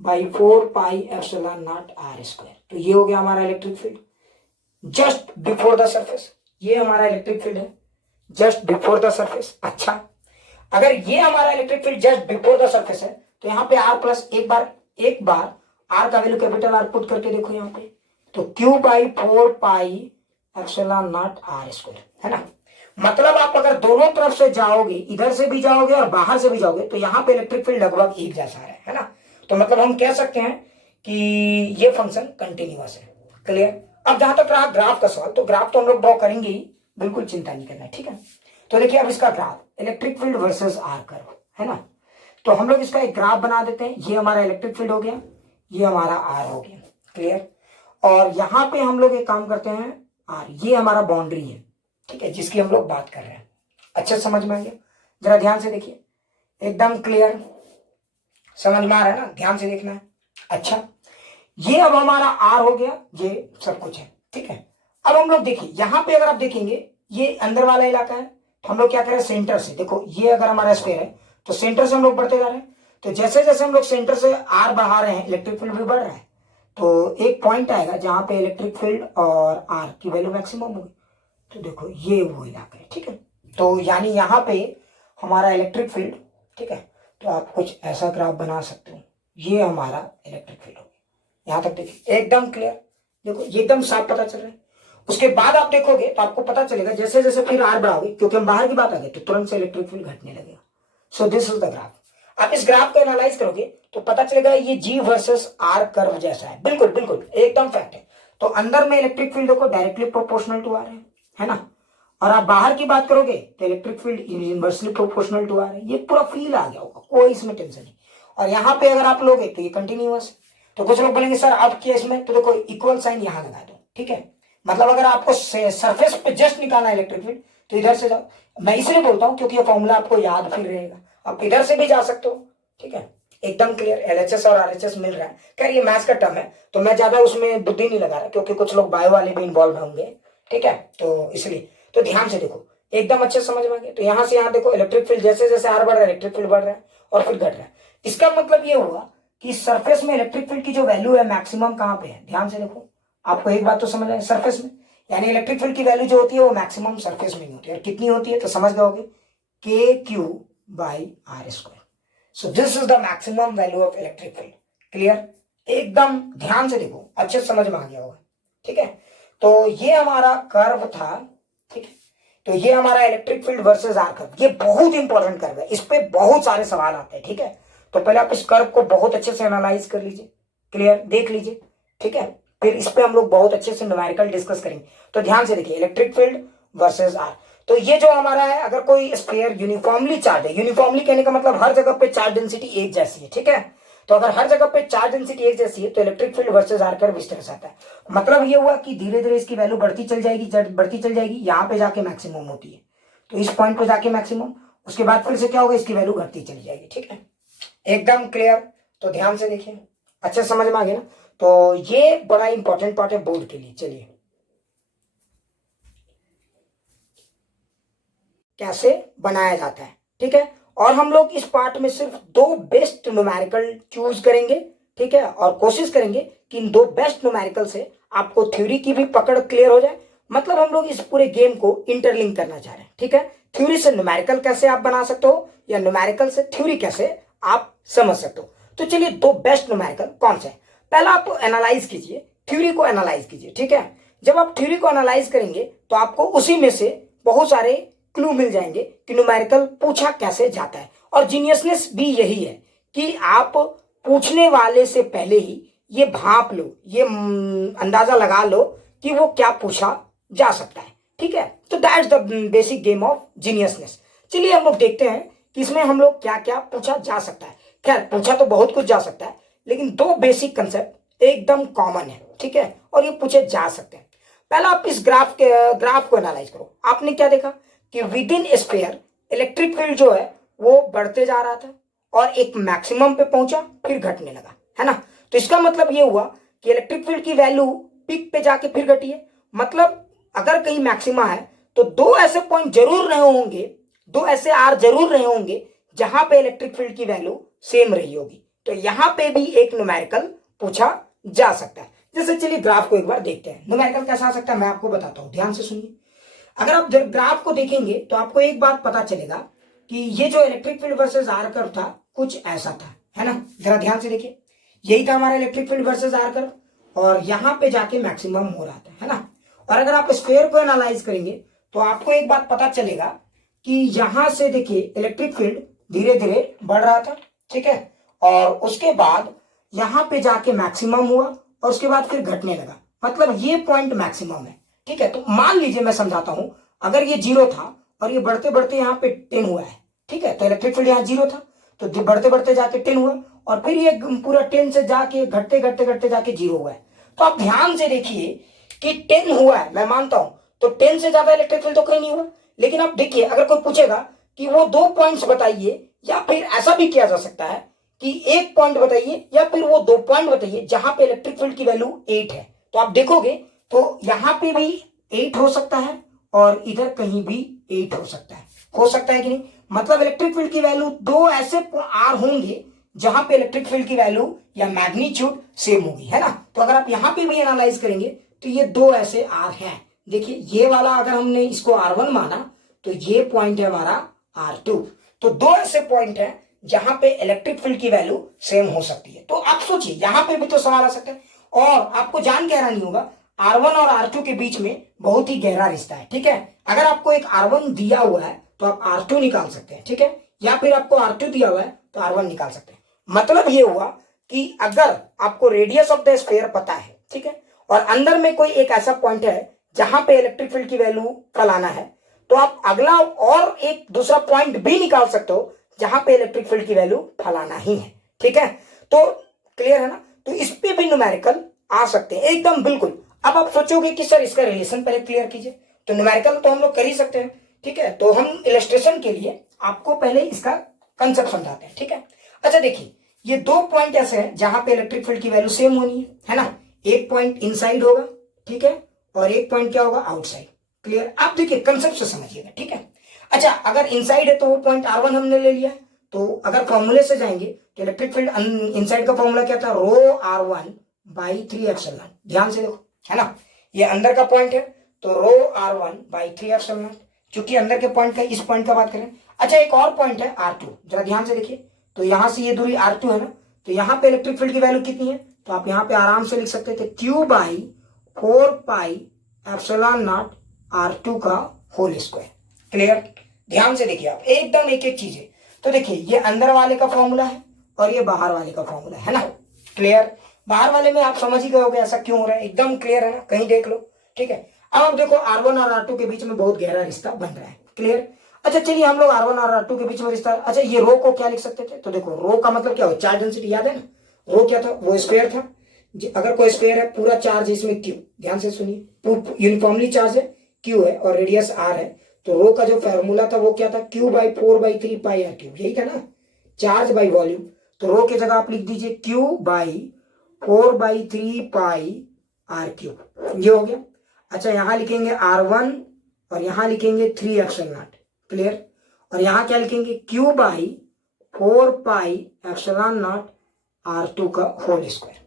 by 4 pi epsilon naught are square. तो ये हो गया हमारा electric field just before the surface. ये हमारा इलेक्ट्रिक फील्ड है जस्ट बिफोर द सरफेस। अच्छा, अगर ये हमारा electric field just before the surface है तो यहाँ पे आर प्लस एक बार आर का वैल्यू कैपिटल आर पुट करके देखो यहाँ पे, तो Q by 4 pi epsilon naught are square, है ना। मतलब आप अगर दोनों तरफ से जाओगे, इधर से भी जाओगे और बाहर से भी जाओगे, तो यहाँ पे इलेक्ट्रिक फील्ड लगभग एक जैसा है ना। तो मतलब हम कह सकते हैं कि ये फंक्शन कंटिन्यूअस है। क्लियर। अब जहां तक रहा ग्राफ का सवाल, तो ग्राफ तो हम लोग ड्रॉ करेंगे ही, बिल्कुल चिंता नहीं करना है। ठीक है, तो देखिए अब इसका graph electric field versus R curve है ना, तो हम लोग इसका एक ग्राफ बना देते हैं। ये हमारा इलेक्ट्रिक फील्ड हो गया, ये हमारा आर हो गया, क्लियर। और यहाँ पे हम लोग एक काम करते हैं, आर ये हमारा बाउंड्री है, ठीक है, जिसकी हम लोग बात कर रहे हैं। अच्छा समझ में आ गया? जरा ध्यान से देखिए, एकदम क्लियर समझ में आ रहा है ना, ध्यान से देखना है। अच्छा ये अब हमारा आर हो गया, ये सब कुछ है, ठीक है। अब हम लोग देखिए यहाँ पे अगर आप देखेंगे ये अंदर वाला इलाका है, तो हम लोग क्या करें, सेंटर से देखो, ये अगर हमारा स्फीयर है तो सेंटर से हम लोग बढ़ते जा रहे हैं। तो जैसे जैसे हम लोग सेंटर से आर बढ़ा रहे हैं, इलेक्ट्रिक फील्ड भी बढ़ रहा है। तो एक पॉइंट आएगा जहां पे इलेक्ट्रिक फील्ड और आर की वैल्यू मैक्सिमम होगी। तो देखो ये वो इलाका है, ठीक है। तो यानी यहाँ पे हमारा इलेक्ट्रिक फील्ड, ठीक है, तो आप कुछ ऐसा ग्राफ बना सकते हो, ये हमारा इलेक्ट्रिक फील्ड होगा। यहाँ तक देखिए एकदम क्लियर, देखो ये एकदम साफ पता चल रहा है। उसके बाद आप देखोगे तो आपको पता चलेगा जैसे जैसे फिर आर बढ़ाओगे, क्योंकि हम बाहर की बात आ गई, तो तुरंत से इलेक्ट्रिक फील्ड घटने लगेगा। सो दिस इज द ग्राफ। आप इस ग्राफ को एनालाइज करोगे तो पता चलेगा ये जी वर्सेस आर कर्व जैसा है, बिल्कुल बिल्कुल एकदम फैक्ट है। तो अंदर में इलेक्ट्रिक फील्ड को डायरेक्टली प्रोपोर्शनल टू आर है ना, और आप बाहर की बात करोगे तो electric field inversely proportional to R है। ये पूरा फील आ गया होगा, कोई इसमें टेंशन नहीं। और यहाँ पे अगर आप लोगे तो ये कंटिन्यूअस। तो कुछ लोग बोलेंगे सर अब केस में, तो देखो इक्वल साइन यहाँ लगा दो, ठीक है। मतलब अगर आपको सरफेस पे जस्ट निकालना है इलेक्ट्रिक फील्ड, तो इधर से जाओ। मैं इसलिए बोलता हूँ क्योंकि ये फॉर्मूला आपको याद फिर रहेगा, आप इधर से भी जा सकते हो, ठीक है, एकदम क्लियर। एलएचएस और आरएचएस मिल रहा है। खैर ये मैथ्स का टर्म है तो मैं ज्यादा उसमें बुद्धि नहीं लगा रहा, क्योंकि कुछ लोग बायो वाले भी इन्वॉल्व होंगे, ठीक है, तो इसलिए। तो ध्यान से देखो, एकदम अच्छे समझ में आ गया। तो यहाँ से यहाँ देखो इलेक्ट्रिक फील्ड जैसे जैसे आर बढ़ रहा है, इलेक्ट्रिक फील्ड बढ़ रहा है और फिर घट रहा है। इसका मतलब ये हुआ कि सरफेस में इलेक्ट्रिक फील्ड की जो वैल्यू है मैक्सिमम कहाँ पे है। ध्यान से देखो, आपको एक बात तो समझ आए, सरफेस में, यानी इलेक्ट्रिक फील्ड की वैल्यू जो होती है वो मैक्सिमम सरफेस में ही होती है। और कितनी होती है तो समझ जाओगे, के Q by R square. So this is the maximum value of electric field. Clear, एकदम ध्यान से देखो, अच्छे समझ में आ गया होगा, ठीक है। तो ये हमारा कर्व था, ठीक है। तो ये हमारा electric field versus R curve, ये बहुत इंपॉर्टेंट कर्व है, इस पे बहुत सारे सवाल आते हैं, ठीक है। तो पहले आप इस कर्व को बहुत अच्छे से एनालाइज कर लीजिए, क्लियर, देख लीजिए, ठीक है। फिर इस पे हम लोग बहुत अच्छे से न्यूमेरिकल डिस्कस करेंगे। तो ध्यान से देखिए, इलेक्ट्रिक फील्ड वर्सेस आर। तो ये जो हमारा है, अगर कोई स्फीयर यूनिफॉर्मली चार्ज है, यूनिफॉर्मली कहने का मतलब हर जगह पे चार्ज डेंसिटी एक जैसी है, ठीक है। तो अगर हर जगह पे चार्ज डेंसिटी एक जैसी है तो electric field versus R curve इस तरह से आता है। मतलब ये हुआ कि धीरे धीरे इसकी वैल्यू बढ़ती चल जाएगी, बढ़ती चल जाएगी, यहाँ पे जाके मैक्सिमम होती है, तो इस पॉइंट पे जाके मैक्सिमम, उसके बाद फिर से क्या होगा, इसकी वैल्यू घटती चली जाएगी, ठीक है, एकदम क्लियर। तो ध्यान से देखिए, अच्छे समझ में आ गया ना। तो ये बड़ा इंपॉर्टेंट पार्ट है बोर्ड के लिए। चलिए कैसे बनाया जाता है, ठीक है। और हम लोग इस पार्ट में सिर्फ दो बेस्ट न्यूमेरिकल चूज करेंगे, ठीक है, और कोशिश करेंगे कि इन दो बेस्ट न्यूमेरिकल से आपको थ्योरी की भी पकड़ क्लियर हो जाए। मतलब हम लोग इस पूरे गेम को इंटरलिंक करना चाह रहे हैं, ठीक है। थ्योरी से न्यूमेरिकल कैसे आप बना सकते हो, या न्यूमेरिकल से थ्योरी कैसे आप समझ सकते हो। तो चलिए दो बेस्ट न्यूमेरिकल कौन से हैं, पहला आप एनालाइज कीजिए, थ्योरी को एनालाइज कीजिए, ठीक है। जब आप थ्योरी को एनालाइज करेंगे तो आपको उसी में से बहुत सारे क्लू मिल जाएंगे कि न्यूमेरिकल पूछा कैसे जाता है। और जीनियसनेस भी यही है कि आप पूछने वाले से पहले ही ये भांप लो, ये अंदाजा लगा लो कि वो क्या पूछा जा सकता है, ठीक है। तो that's the basic game of geniusness. चलिए हम लोग देखते हैं कि इसमें हम लोग क्या क्या पूछा जा सकता है। खैर पूछा तो बहुत कुछ जा सकता है, लेकिन दो बेसिक कंसेप्ट एकदम कॉमन है, ठीक है, और ये पूछे जा सकते हैं। पहला आप इस ग्राफ को एनालाइज करो। आपने क्या देखा कि with in sphere electric field जो है वो बढ़ते जा रहा था और एक मैक्सिमम पे पहुंचा, फिर घटने लगा, है ना। तो इसका मतलब ये हुआ कि इलेक्ट्रिक फील्ड की वैल्यू पीक पे जाके फिर घटी है। मतलब अगर कहीं मैक्सिमा है तो दो ऐसे पॉइंट जरूर रहे होंगे, दो ऐसे आर जरूर रहे होंगे जहां पे इलेक्ट्रिक फील्ड की वैल्यू सेम रही होगी। तो यहां पे भी एक न्यूमेरिकल पूछा जा सकता है। जैसे चलिए ग्राफ को एक बार देखते हैं, न्यूमेरिकल कैसा आ सकता है मैं आपको बताता हूं, ध्यान से सुनिए। अगर आप ग्राफ को देखेंगे तो आपको एक बात पता चलेगा कि ये जो electric field versus R curve था कुछ ऐसा था, है ना। जरा ध्यान से देखिए, यही था हमारा electric field versus R curve, और यहां पे जाके मैक्सिमम हो रहा था, है ना। और अगर आप स्फीयर को एनालाइज करेंगे तो आपको एक बात पता चलेगा कि यहां से देखिए इलेक्ट्रिक फील्ड धीरे धीरे बढ़ रहा था, ठीक है, और उसके बाद यहां पे जाके मैक्सिमम हुआ और उसके बाद फिर घटने लगा। मतलब ये पॉइंट मैक्सिमम है, ठीक है। तो मान लीजिए मैं समझाता हूं, अगर ये 0 था और ये बढ़ते बढ़ते यहाँ पे 10 हुआ है, ठीक है। तो इलेक्ट्रिक फील्ड यहाँ 0 था, तो बढ़ते बढ़ते जाके 10 हुआ, और फिर ये पूरा 10 से जाके घटते घटते घटते जाके 0 हुआ है। तो आप ध्यान से देखिए कि 10 हुआ है, मैं मानता हूं, तो 10 से ज्यादा इलेक्ट्रिक फील्ड तो कहीं नहीं हुआ। लेकिन आप देखिए, अगर कोई पूछेगा कि वो 2 पॉइंट्स बताइए, या फिर ऐसा भी किया जा सकता है कि 1 पॉइंट बताइए, या फिर वो 2 पॉइंट बताइए जहां पे इलेक्ट्रिक फील्ड की वैल्यू 8 है। तो आप देखोगे तो यहां पे भी 8 हो सकता है, और इधर कहीं भी 8 हो सकता है कि नहीं। मतलब इलेक्ट्रिक फील्ड की वैल्यू 2 ऐसे आर होंगे जहां पे इलेक्ट्रिक फील्ड की वैल्यू या मैग्नीट्यूड सेम होगी, है ना। तो अगर आप यहां पे भी एनालाइज करेंगे तो ये 2 ऐसे आर हैं। देखिए ये वाला अगर हमने इसको R1 माना, तो ये पॉइंट है हमारा R2। तो 2 ऐसे पॉइंट है जहां पे इलेक्ट्रिक फील्ड की वैल्यू सेम हो सकती है। तो आप सोचिए, यहां पे भी तो सवाल आ सकता है। और आपको जान के हैरानी होगा, R1 और R2 के बीच में बहुत ही गहरा रिश्ता है, ठीक है। अगर आपको एक R1 दिया हुआ है तो आप R2 निकाल सकते हैं, ठीक है, या फिर आपको R2 दिया हुआ है तो R1 निकाल सकते हैं। मतलब ये हुआ कि अगर आपको रेडियस ऑफ द स्फीयर पता है, ठीक है, और अंदर में कोई एक ऐसा पॉइंट है जहां पे इलेक्ट्रिक फील्ड की वैल्यू का लाना है, तो आप अगला और एक दूसरा पॉइंट भी निकाल सकते हो जहां पे इलेक्ट्रिक फील्ड की वैल्यू फलाना ही है, ठीक है। तो क्लियर है ना। तो इस पे भी न्यूमेरिकल आ सकते हैं एकदम बिल्कुल। अब आप सोचोगे कि सर इसका रिलेशन पहले क्लियर कीजिए, तो न्यूमेरिकल तो हम लोग कर ही सकते हैं, ठीक है। तो हम इलस्ट्रेशन के लिए आपको पहले इसका कंसेप्ट समझाते हैं, ठीक है। अच्छा देखिए, ये 2 पॉइंट ऐसे हैं जहां पे इलेक्ट्रिक फील्ड की वैल्यू सेम होनी है ना। एक पॉइंट इनसाइड होगा, ठीक है, और एक पॉइंट क्या होगा, आउटसाइड। क्लियर। आप देखिए कंसेप्ट से समझिएगा, ठीक है। अच्छा, अगर इनसाइड है तो वो पॉइंट R1 हमने ले लिया, तो अगर फॉर्मूले से जाएंगे तो इलेक्ट्रिक फील्ड इनसाइड का फॉर्मूला क्या था, ρ×r1/3 एप्सिलॉन। ध्यान से देखो, है ना, ये अंदर का पॉइंट है, तो ρ×r1/3 एप्सिलॉन, चूंकि अंदर के पॉइंट का, इस पॉइंट का बात करें। अच्छा, एक और पॉइंट है R2, जरा ध्यान से देखिए। तो यहां से ये दूरी R2 है ना, तो यहां पे इलेक्ट्रिक फील्ड की वैल्यू कितनी है, तो आप यहां पे आराम से लिख सकते थे Q/4πε0 R2 का होल स्क्वायर। क्लियर। ध्यान से देखिए आप, एकदम एक एक चीज है। तो देखिए, ये अंदर वाले का फॉर्मूला है और ये बाहर वाले का फॉर्मूला है ना। क्लियर। बाहर वाले में आप समझ ही गए होगे ऐसा क्यों हो रहा है, एकदम क्लियर है ना, कहीं देख लो, ठीक है। अब आप देखो, R1 और R2 के बीच में बहुत गहरा रिश्ता बन रहा है। क्लियर। अच्छा चलिए, हम लोग R1 और R2 के बीच में रिश्ता, अच्छा ये रो को क्या लिख सकते थे, तो देखो रो का मतलब क्या हो, चार्ज डेंसिटी, याद है ना। रो क्या था, वो स्क्वायर था। अगर कोई स्क्वायर है, पूरा चार्ज इसमें क्यू, ध्यान से सुनिए, यूनिफॉर्मली चार्ज है, क्यू है, और रेडियस आर है। तो रो का जो फॉर्मूला था वो क्या था, Q/4/3πr3, यही था ना, चार्ज बाई वॉल्यूम। तो रो की जगह आप लिख दीजिए Q/4/3πr3, ये हो गया। अच्छा, यहां लिखेंगे R1 और यहां लिखेंगे 3ε0। क्लियर। और यहां क्या लिखेंगे, Q/4πε0 R2 का होल स्क्वायर।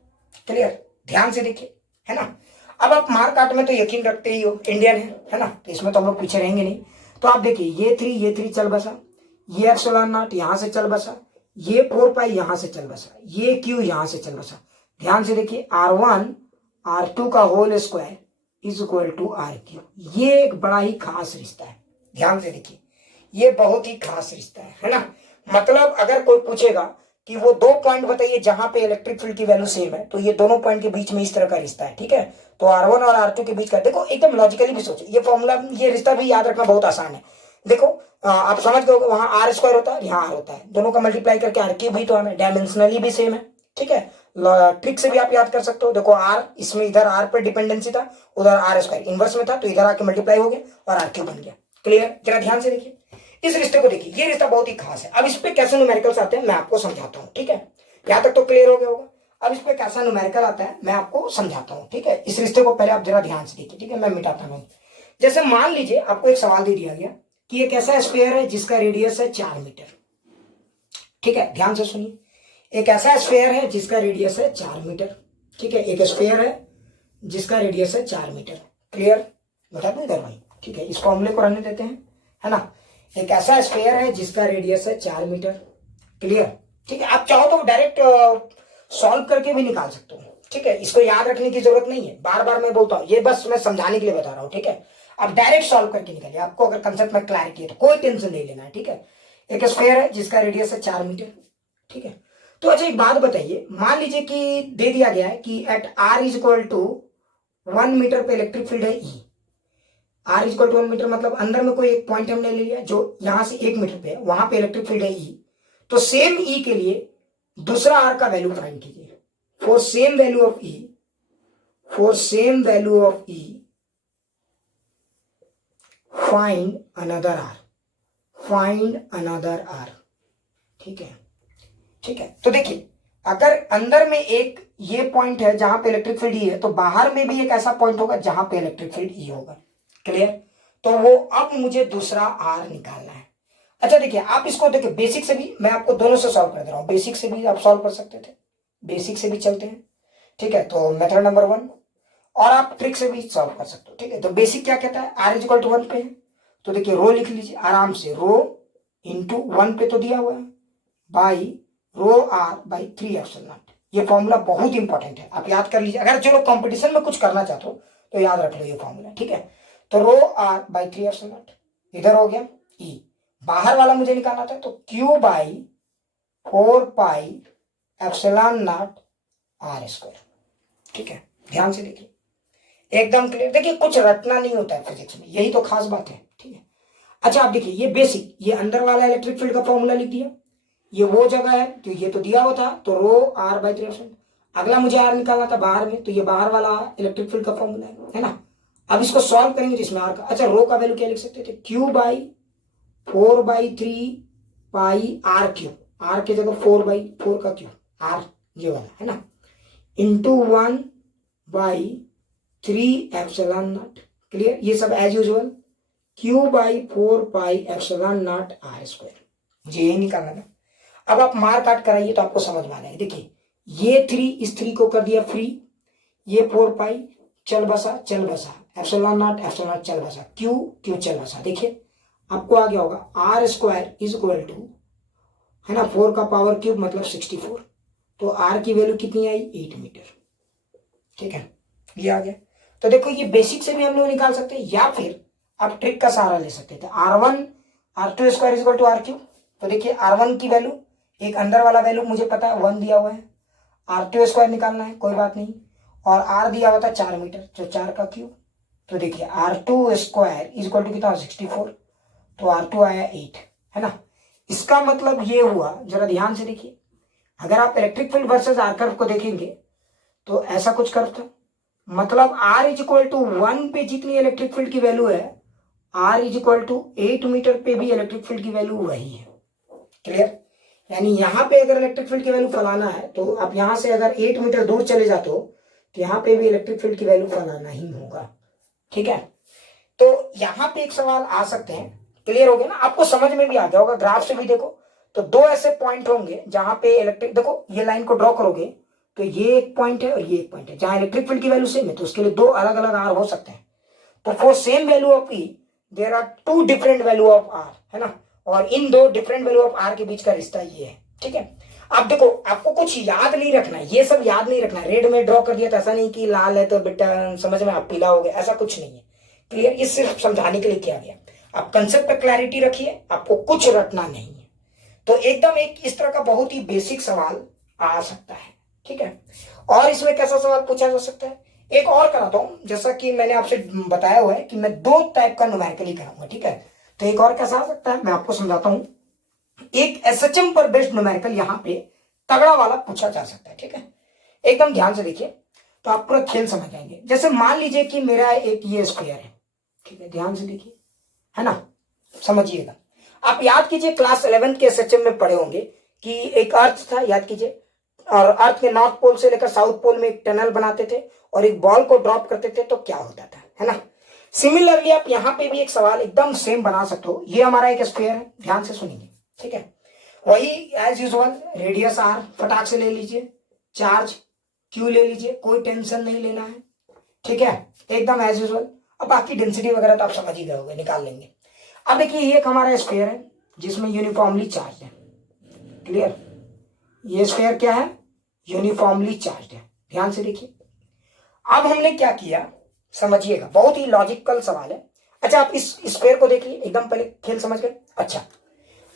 क्लियर। ध्यान से देखिए, है ना। अब आप मार्क काट में तो यकीन रखते ही हो, इंडियन है ना, तो इसमें तो हम लोग पीछे रहेंगे नहीं। तो आप देखिए, ये 3 चल बसा, ये ε0 यहां से चल बसा, ये 4π यहां से चल बसा, ये Q यहां से चल बसा। ध्यान से देखिए, R1 R2 का whole square is equal to RQ। ये एक बड़ा ही खास रिश्ता है, ध्यान से देखिए, ये बहुत ही खास रिश्ता है ना। मतलब अगर कोई पूछेगा कि वो 2 पॉइंट बताइए जहां पे इलेक्ट्रिक फील्ड की वैल्यू सेम है, तो ये दोनों पॉइंट के बीच में इस तरह का रिश्ता है, ठीक है। तो R1 और R2 के बीच का देखो, एकदम लॉजिकली भी सोचिए, ये फॉर्मूला, ये रिश्ता भी याद रखना बहुत आसान है। देखो, आप समझ गए, वहां R स्क्वायर होता है, यहाँ R होता है, दोनों का मल्टीप्लाई करके RQ भी तो हमें डायमेंशनली भी सेम है, ठीक है। ट्रिक से भी आप याद कर सकते हो। देखो R, इसमें इधर R पर डिपेंडेंसी था, उधर R स्क्वायर इनवर्स में था, तो इधर आके मल्टीप्लाई हो गया और RQ बन गया। क्लियर। जरा ध्यान से देखिए इस रिश्ते को, देखिए ये रिश्ता बहुत ही खास है। अब इस पे कैसे न्यूमेरिकल्स आते हैं मैं आपको समझाता हूं, ठीक है। यहां तक तो क्लियर हो गया होगा। अब इस पे कैसा न्यूमेरिकल आता है मैं आपको समझाता हूं, ठीक है। इस रिश्ते को पहले आप जरा ध्यान से देखिए, ठीक है, मैं मिटाता हूं। जैसे मान लीजिए आपको एक सवाल दे दिया गया कि एक ऐसा स्फीयर है जिसका रेडियस है 4 मीटर, ठीक है, ध्यान से सुनिए। एक ऐसा स्फीयर है जिसका रेडियस है 4 मीटर, ठीक है, एक स्फीयर है जिसका रेडियस है 4 मीटर। क्लियर। बता दो इधर भाई, ठीक है, इस फॉर्मूले को रहने देते हैं, है ना। एक ऐसा स्फीयर है जिसका रेडियस है 4 मीटर। क्लियर। ठीक है, आप चाहो तो डायरेक्ट सॉल्व करके भी निकाल सकते हो, ठीक है, इसको याद रखने की जरूरत नहीं है, बार बार मैं बोलता हूँ, ये बस मैं समझाने के लिए बता रहा हूँ, ठीक है। आप डायरेक्ट सॉल्व करके निकालिए, आपको अगर कंसेप्ट में क्लैरिटी है तो कोई टेंशन नहीं लेना है, ठीक है। एक स्फीयर है जिसका रेडियस है 4 मीटर, ठीक है। तो अच्छा एक बात बताइए, मान लीजिए कि दे दिया गया है कि एट R = 1 मीटर पे इलेक्ट्रिक फील्ड है E, r equal to 1 metre, मतलब अंदर में कोई एक पॉइंट हमने ले लिया जो यहां से 1 मीटर पे है, वहां पे इलेक्ट्रिक फील्ड है E। तो सेम E के लिए दूसरा r का वैल्यू फाइंड कीजिए। For same value of E, for same value of E find another r, find another r। ठीक है, ठीक है। तो देखिए अगर अंदर में एक ये पॉइंट है जहां पे इलेक्ट्रिक फील्ड E है, तो बाहर में भी एक ऐसा पॉइंट होगा जहां पे इलेक्ट्रिक फील्ड E होगा। क्लियर? तो वो अब मुझे दूसरा R निकालना है। अच्छा देखिए, आप इसको देखिए बेसिक से भी मैं आपको दोनों से सॉल्व कर दे रहा हूं, बेसिक से भी आप सॉल्व कर सकते थे, बेसिक से भी चलते हैं। ठीक है, तो मेथड नंबर 1, और आप ट्रिक से भी सॉल्व कर सकते हो। ठीक है, तो बेसिक क्या कहता है, r इक्वल टू 1 पे है, तो देखिए रो लिख लीजिए आराम से, रो इंटू 1 पे तो दिया हुआ है, by rho r by 3 epsilon not. ये फॉर्मूला बहुत इंपॉर्टेंट है, आप याद कर लीजिए। अगर जो लोग कॉम्पिटिशन में कुछ करना चाहते हो तो याद रख लो ये फॉर्मूला। ठीक है, तो रो r बाई 3 एप्सिलॉन नॉट, इधर हो गया E, बाहर वाला मुझे निकालना था, तो Q by 4 pi epsilon naught r square. ठीक है, ध्यान से देखिए, एकदम क्लियर। देखिए कुछ रटना नहीं होता है फिजिक्स में, यही तो खास बात है। ठीक है, अच्छा आप देखिए ये बेसिक, ये अंदर वाला इलेक्ट्रिक फील्ड का फॉर्मूला लिख दिया, ये वो जगह है तो ये तो दिया हुआ था, तो रो r बाई 3। अगला मुझे r निकालना था बाहर में, तो ये बाहर वाला इलेक्ट्रिक फील्ड का फॉर्मूला है ना। अब इसको सॉल्व करेंगे जिसमें r का, अच्छा रो का वैल्यू क्या लिख सकते थे, Q by 4 by 3 pi r cube, r की जगह 4 बाई 4 का क्यूब, r ये वाला है ना, into 1 by 3 epsilon naught. Clear? ये सब as usual, Q by 4 pi epsilon naught r square, मुझे यही निकालना था। अब आप मार काट कराइए तो आपको समझ में आ जाएगा। देखिए ये 3 इस 3 को कर दिया फ्री, ये 4 पाई चल बसा एप्सिलॉन नॉट चल बसा, क्यू चल बसा। देखिए आपको आ गया होगा r square is equal to, है ना, 4 का पावर क्यूब मतलब 64, तो r की वैल्यू कितनी आई, 8 मीटर। ठीक है, ये आ गया। तो देखो ये बेसिक से भी हम लोग निकाल सकते हैं, या फिर आप ट्रिक का सहारा ले सकते थे, r1 r2 square is equal to r cube. तो देखिए r1 की वैल्यू, एक अंदर वाला वैल्यू मुझे पता है 1 दिया हुआ है, r2 स्क्वायर निकालना है, कोई बात नहीं, और r दिया हुआ था 4 मीटर, तो 4 का क्यूब। तो देखिए r2 square is equal to कितना, 64, तो r2 आया 8, है ना। इसका मतलब ये हुआ, जरा ध्यान से देखिए, अगर आप electric field versus R curve को देखेंगे तो ऐसा कुछ कर्व था, मतलब r इज इक्वल टू 1 पे जितनी इलेक्ट्रिक फील्ड की वैल्यू है, r is equal to 8 metre पे भी इलेक्ट्रिक फील्ड की वैल्यू वही है। क्लियर? यानी यहां पे अगर इलेक्ट्रिक फील्ड की वैल्यू फलाना है, तो आप यहां से अगर 8 मीटर दूर चले जाते हो तो यहां पे भी इलेक्ट्रिक फील्ड की वैल्यू फलाना ही होगा। ठीक है, तो यहां पे एक सवाल आ सकते हैं, क्लियर हो गया ना, आपको समझ में भी आ गया होगा, ग्राफ से भी देखो तो दो ऐसे पॉइंट होंगे जहां पे इलेक्ट्रिक, देखो ये लाइन को ड्रॉ करोगे तो ये एक पॉइंट है और ये एक पॉइंट है, जहां इलेक्ट्रिक फील्ड की वैल्यू सेम है तो उसके लिए दो अलग अलग आर हो सकते हैं। तो for same value of E there are 2 different value of R, है ना, और इन दो डिफरेंट वैल्यू ऑफ आर के बीच का रिश्ता ये है। ठीक है, अब देखो आपको कुछ याद नहीं रखना है, ये सब याद नहीं रखना है, रेड में ड्रॉ कर दिया तो ऐसा नहीं कि लाल है तो बेटा समझ में आप पीला हो गया, ऐसा कुछ नहीं है। क्लियर? ये सिर्फ समझाने के लिए किया गया, आप कंसेप्ट पे क्लैरिटी रखिए, आपको कुछ रटना नहीं है। तो एकदम एक इस तरह का बहुत ही बेसिक सवाल आ सकता है। ठीक है, और इसमें कैसा सवाल पूछा जा सकता है, एक और कराता हूं, जैसा कि मैंने आपसे बताया हुआ है कि मैं 2 टाइप का न्यूमेरिकली कराऊंगा। ठीक है, तो एक और कैसा आ सकता है मैं आपको समझाता हूं। एक एसएचएम पर बेस्ड न्यूमेरिकल यहां पे तगड़ा वाला पूछा जा सकता है। ठीक है, एकदम ध्यान से देखिए तो आप पूरा खेल समझ जाएंगे। जैसे मान लीजिए कि मेरा एक ये स्क्वायर है, ठीक है, ध्यान से देखिए, है ना, समझिएगा। आप याद कीजिए क्लास 11 के एसएचएम में पढ़े होंगे कि एक अर्थ था, याद कीजिए, और अर्थ के नॉर्थ पोल से लेकर साउथ पोल में एक टनल बनाते थे और एक बॉल को ड्रॉप करते थे तो क्या होता था, है ना। सिमिलरली आप यहां पे भी एक सवाल एकदम सेम बना सकते हो। ये हमारा एक स्फीयर है, ध्यान से सुनिए। ठीक है, वही एज यूजुअल, रेडियस आर फटाक से ले लीजिए, चार्ज क्यू ले लीजिए, कोई टेंशन नहीं लेना है। ठीक है, एकदम एज यूजुअल। अब बाकी डेंसिटी वगैरह तो आप समझ ही गए होंगे, निकाल लेंगे। अब देखिए ये एक हमारा स्फीयर है जिसमें यूनिफॉर्मली चार्ज है। क्लियर? ये स्फीयर क्या है, यूनिफॉर्मली चार्ज है। ध्यान से देखिए, अब हमने क्या किया समझिएगा, बहुत ही लॉजिकल सवाल है। अच्छा आप इस स्फीयर को देखिए, एकदम पहले खेल समझ गए। अच्छा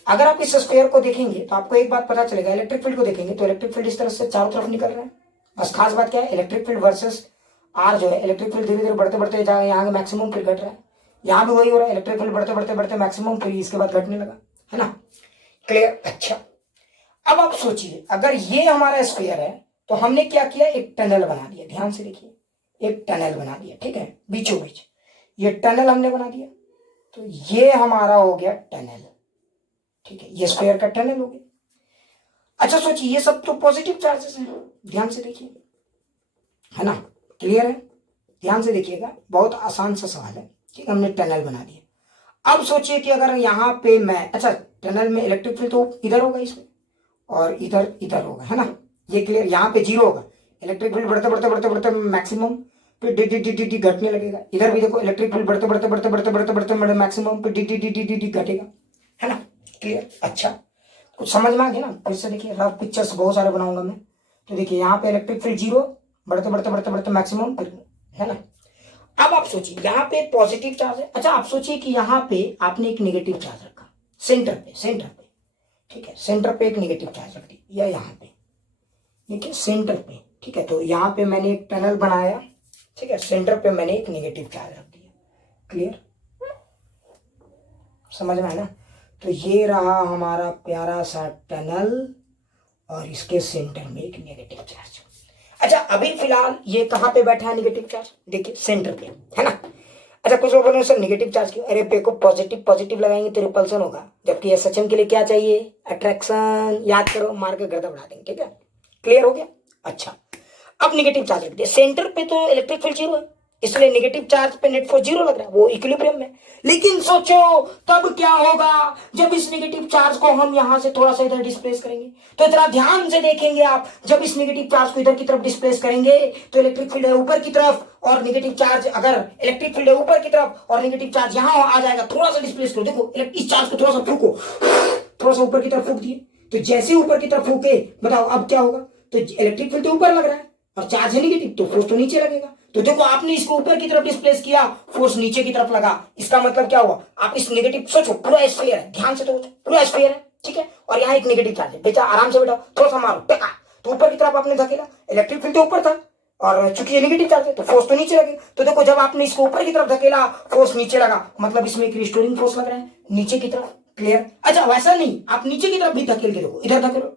अगर आप इस स्फीयर को देखेंगे तो आपको एक बात पता चलेगा, इलेक्ट्रिक फील्ड को देखेंगे तो इलेक्ट्रिक फील्ड इस तरह से चारों तरफ निकल रहा है। बस खास बात क्या है, इलेक्ट्रिक फील्ड वर्सेस आर जो है, इलेक्ट्रिक फील्ड धीरे धीरे बढ़ते बढ़ते यहाँ मैक्सिमम पे घट रहा है, यहाँ भी वही हो रहा है, इलेक्ट्रिक फील्ड बढ़ते बढ़ते बढ़ते मैक्सिमम, फिर इसके बाद घटने लगा, है ना। क्लियर। अच्छा, अब आप सोचिए अगर ये हमारा स्फीयर है तो हमने क्या किया, एक टनल बना दिया। ध्यान से देखिए, एक टनल बना दिया, ठीक है, बीचों बीच ये टनल हमने बना दिया। तो ये हमारा हो गया टनल, ठीक है, ये स्फीयर का टनल हो गया। अच्छा सोचिए, ये सब तो पॉजिटिव चार्जेस हैं, ध्यान से देखिए, है ना। क्लियर है, ध्यान से देखिएगा, बहुत आसान सा सवाल है। ठीक, हमने टनल बना दिया। अब सोचिए कि अगर यहाँ पे मैं, अच्छा टनल में इलेक्ट्रिक फील्ड तो इधर होगा इसमें, और इधर इधर होगा, है ना, ये क्लियर। यहाँ पे जीरो होगा, इलेक्ट्रिक फील्ड बढ़ते बढ़ते बढ़ते बढ़ते मैक्सिमम पे D D D D D घटने लगेगा। इधर भी देखो, इलेक्ट्रिक फील्ड बढ़ते बढ़ते बढ़ते बढ़ते बढ़ते बढ़ते मैक्सिमम पे D D D D D D घटेगा, है ना। क्लियर। अच्छा, कुछ समझ में आ गया ना। फिर से देखिए, रफ पिक्चर्स बहुत सारे बनाऊंगा मैं। तो देखिए यहाँ पे इलेक्ट्रिक फील्ड जीरो, बढ़ते बढ़ते बढ़ते बढ़ते मैक्सिमम, है ना। अब आप सोचिए यहाँ पे पॉजिटिव चार्ज है। अच्छा आप सोचिए कि यहाँ पे आपने एक नेगेटिव चार्ज रखा सेंटर पे, सेंटर पे, ठीक है, सेंटर पे एक नेगेटिव चार्ज रख दी, या यहाँ पे, ठीक है, सेंटर पे, ठीक है। तो यहाँ पे मैंने एक टनल बनाया, ठीक है, सेंटर पे मैंने एक नेगेटिव चार्ज रख दिया। क्लियर, समझ में है ना। तो ये रहा हमारा प्यारा सा टनल, और इसके सेंटर में एक नेगेटिव चार्ज। अच्छा अभी फिलहाल ये कहाँ पे बैठा है नेगेटिव चार्ज, देखिए सेंटर पे, है ना। अच्छा कुछ लोग बोल रहे हैं सर नेगेटिव चार्ज क्यों, अरे देखो पॉजिटिव पॉजिटिव लगाएंगे तो रिपल्सन होगा, जबकि एसएचएम के लिए क्या चाहिए, अट्रैक्शन। याद करो, मार के गर्दा बढ़ा देंगे, ठीक है। क्लियर हो गया। अच्छा अब नेगेटिव चार्ज रख दिया सेंटर पे, तो इलेक्ट्रिक फील्ड जीरो है, इसलिए नेगेटिव चार्ज पे नेट फोर्स जीरो लग रहा है, वो इक्विलिब्रियम में। लेकिन सोचो तब क्या होगा जब इस नेगेटिव चार्ज को हम यहां से थोड़ा सा इधर डिस्प्लेस करेंगे। तो जरा ध्यान से देखेंगे आप, जब इस नेगेटिव चार्ज को इधर की तरफ डिस्प्लेस करेंगे तो इलेक्ट्रिक फील्ड है ऊपर की तरफ, और नेगेटिव चार्ज, अगर इलेक्ट्रिक फील्ड है ऊपर की तरफ और नेगेटिव चार्ज यहां आ जाएगा, थोड़ा सा डिस्प्लेस करो, देखो इस चार्ज को थोड़ा सा फूको, थोड़ा सा ऊपर की तरफ फूक दिए, तो जैसे ऊपर की तरफ फूके, बताओ अब क्या होगा। तो इलेक्ट्रिक फील्ड तो ऊपर लग रहा है और चार्ज है नेगेटिव, तो फोर्स तो नीचे लगेगा। तो देखो आपने इसको ऊपर की तरफ डिस्प्लेस किया, फोर्स नीचे की तरफ लगा, इसका मतलब क्या हुआ, आप इस नेगेटिव, सोचो पूरा स्फीयर है, ध्यान से, तो पूरा स्फीयर है, ठीक है, और यहाँ एक नेगेटिव चार्ज है, बेटा आराम से बेटा, थोड़ा सा मारो टेका, तो ऊपर की तरफ आपने धकेला, इलेक्ट्रिक फील्ड तो ऊपर था और चूंकि ये नेगेटिव चार्ज है तो फोर्स तो नीचे लगेगा। तो देखो जब आपने इसको ऊपर की तरफ धकेला, फोर्स नीचे लगा, मतलब इसमें एक रिस्टोरिंग फोर्स लग रहा है नीचे की तरफ। क्लियर। अच्छा वैसा नहीं, आप नीचे की तरफ भी धकेल के देखो, इधर धकेलो,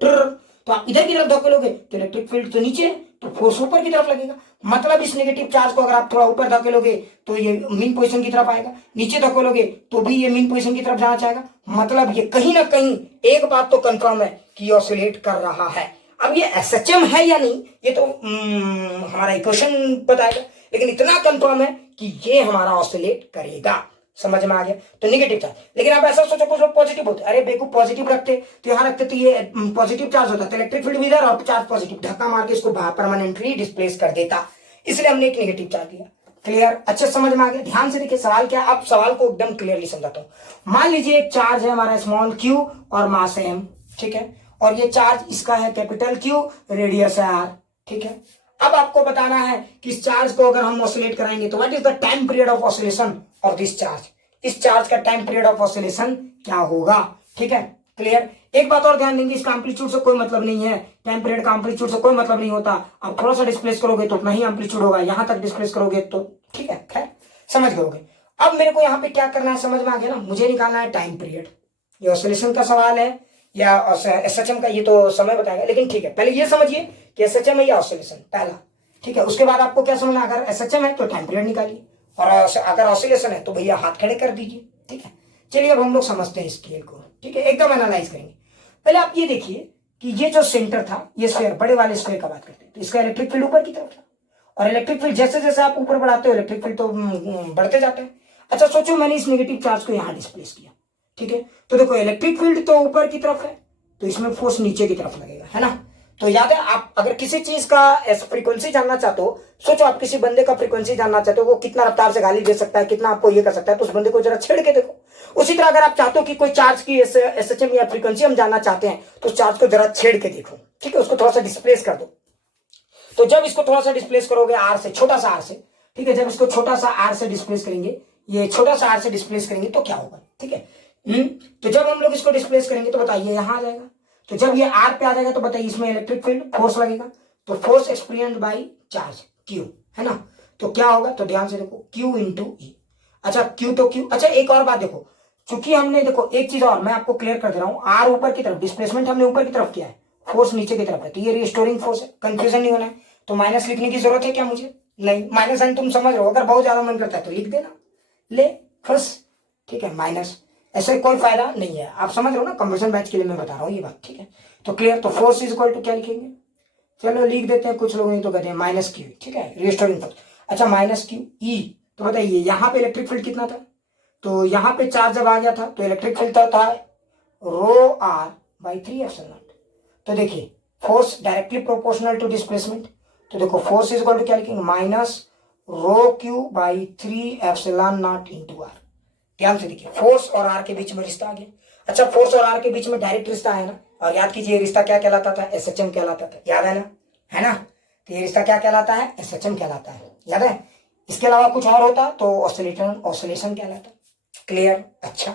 तो आप इधर की तरफ धकेलोगे तो इलेक्ट्रिक फील्ड तो नीचे है, तो फोर्स ऊपर की तरफ लगेगा, मतलब इस नेगेटिव चार्ज को अगर आप थोड़ा ऊपर धकेलोगे तो ये मीन पोजीशन की तरफ आएगा, नीचे धकेलोगे तो भी ये मीन पोजीशन की तरफ जाना चाहेगा, मतलब ये कहीं ना कहीं एक बात तो कंफर्म है कि ऑसिलेट कर रहा है। अब ये एसएचएम है या नहीं ये तो हमारा इक्वेशन बताएगा, लेकिन इतना कंफर्म है कि ये हमारा ऑसिलेट करेगा। समझ में आ गया। तो नेगेटिव चार्ज, लेकिन आप ऐसा सोचो कुछ लोग पॉजिटिव होते, अरे बेवकूफ पॉजिटिव रखते तो यहाँ रखते तो ये पॉजिटिव चार्ज होता, तो इलेक्ट्रिक फील्ड भी इधर और चार्ज पॉजिटिव, धक्का मार के इसको परमानेंटली डिस्प्लेस कर देता, इसलिए हमने एक नेगेटिव चार्ज दिया। क्लियर, अच्छे समझ में आ गया। ध्यान से देखिए सवाल क्या, अब सवाल को एकदम क्लियरली समझाता हूं। मान लीजिए एक चार्ज है हमारा स्मॉल क्यू और मास है m, ठीक है, और ये चार्ज इसका है कैपिटल क्यू, रेडियस है r, ठीक है। अब आपको बताना है कि इस चार्ज को अगर हम ऑसिलेट कराएंगे तो what is the time period of oscillation of this charge, इस चार्ज का टाइम पीरियड ऑफ ऑसिलेशन क्या होगा, ठीक है। क्लियर। एक बात और ध्यान देंगे, इसका एम्पलीट्यूड से कोई मतलब नहीं है, टाइम पीरियड का एम्पलीट्यूड से कोई मतलब नहीं होता, आप थोड़ा सा डिस्प्लेस करोगे तो उतना ही एम्पलीट्यूड होगा, यहां तक डिस्प्लेस करोगे तो ठीक है, खैर समझ गए। अब मेरे को यहाँ पे क्या करना है, समझ में आ गया ना, मुझे निकालना है टाइम पीरियड। ये ऑसिलेशन का सवाल है या एसएचएम का, ये तो समय बताएगा, लेकिन ठीक है पहले ये समझिए कि एसएचएम है या ऑसिलेशन, पहला, ठीक है। उसके बाद आपको क्या समझना, अगर एसएचएम है तो टाइम पीरियड निकालिए, और अगर ऑसिलेशन है तो भैया हाथ खड़े कर दीजिए, ठीक है। चलिए अब हम लोग समझते हैं स्केल को, ठीक है, एकदम एनालाइज करेंगे। पहले आप ये देखिए कि ये जो सेंटर था, ये स्फीयर, बड़े वाले स्फीयर का बात करते हैं, तो इसका इलेक्ट्रिक फील्ड ऊपर की तरफ था, और इलेक्ट्रिक फील्ड जैसे जैसे आप ऊपर बढ़ाते हो इलेक्ट्रिक फील्ड तो बढ़ते जाते हैं। अच्छा सोचो मैंने इस नेगेटिव चार्ज को यहाँ डिस्प्लेस किया, ठीक है, तो देखो इलेक्ट्रिक फील्ड तो ऊपर की तरफ है, तो इसमें फोर्स नीचे की तरफ लगेगा, है ना। तो याद है, आप अगर किसी चीज का फ्रीक्वेंसी जानना चाहते हो, सोचो आप किसी बंदे का फ्रीक्वेंसी जानना चाहते हो, वो कितना रफ्तार से गाली दे सकता है, कितना आपको ये कर सकता है, तो उस बंदे को जरा छेड़ के देखो। उसी तरह अगर आप चाहते हो कि कोई चार्ज की एसएचएम या फ्रीक्वेंसी हम जानना चाहते हैं, तो उस चार्ज को जरा छेड़ के देखो, ठीक है, उसको थोड़ा सा डिस्प्लेस कर दो। तो जब इसको थोड़ा सा डिस्प्लेस करोगे आर से, छोटा सा आर से, ठीक है, जब इसको छोटा सा आर से डिस्प्लेस करेंगे, ये छोटा सा आर से डिस्प्लेस करेंगे तो क्या होगा, ठीक है। तो जब हम लोग इसको डिस्प्लेस करेंगे तो बताइए यहां आ जाएगा, तो जब ये आर पे आ जाएगा तो बताइए इसमें इलेक्ट्रिक फील्ड फोर्स लगेगा, तो force experienced by charge Q, है ना। तो क्या होगा, तो ध्यान से देखो क्यू इंटू ई। अच्छा क्यू तो क्यू। अच्छा एक और बात देखो, चूंकि हमने देखो एक चीज और मैं आपको क्लियर कर दे रहा हूँ, आर ऊपर की तरफ, डिस्प्लेसमेंट हमने ऊपर की तरफ किया है, फोर्स नीचे की तरफ है, तो ये रिस्टोरिंग फोर्स है, कंफ्यूजन नहीं होना है। तो माइनस लिखने की जरूरत है क्या मुझे? नहीं, माइनस साइन तुम समझ रहे हो, अगर बहुत ज्यादा मन करता है तो लिख देना, ले खुश, ठीक है, माइनस, ऐसे कोई फायदा नहीं है, आप समझ रहे हो ना, कंप्यूटर बैच के लिए मैं बता रहा हूँ ये बात, ठीक है। तो क्लियर, तो फोर्स इज इक्वल टू क्या लिखेंगे, चलो लिख देते हैं, कुछ लोग नहीं तो कहते हैं माइनस क्यू, ठीक है, रिस्टोरिंग फोर्स। अच्छा माइनस क्यू ई, तो बताइए यहाँ पे इलेक्ट्रिक फील्ड कितना था, तो यहाँ पे चार्ज जब आ गया था तो इलेक्ट्रिक फील्ड था rho are by 3 epsilon naught. तो देखिए force directly proportional to displacement, तो देखो फोर्स इज इक्वल टू क्या लिखेंगे, minus rho Q by 3 epsilon naught into R. ध्यान से देखिए, फोर्स और आर के बीच में रिश्ता आ गया। अच्छा फोर्स और आर के बीच में डायरेक्ट रिश्ता है ना, और याद कीजिए रिश्ता क्या कहलाता था, एसएचएम कहलाता था, याद है ना, है ना। तो ये रिश्ता क्या कहलाता है, एसएचएम कहलाता है, याद है। इसके अलावा कुछ और होता तो ऑसिलेशन कहलाता। क्लियर। अच्छा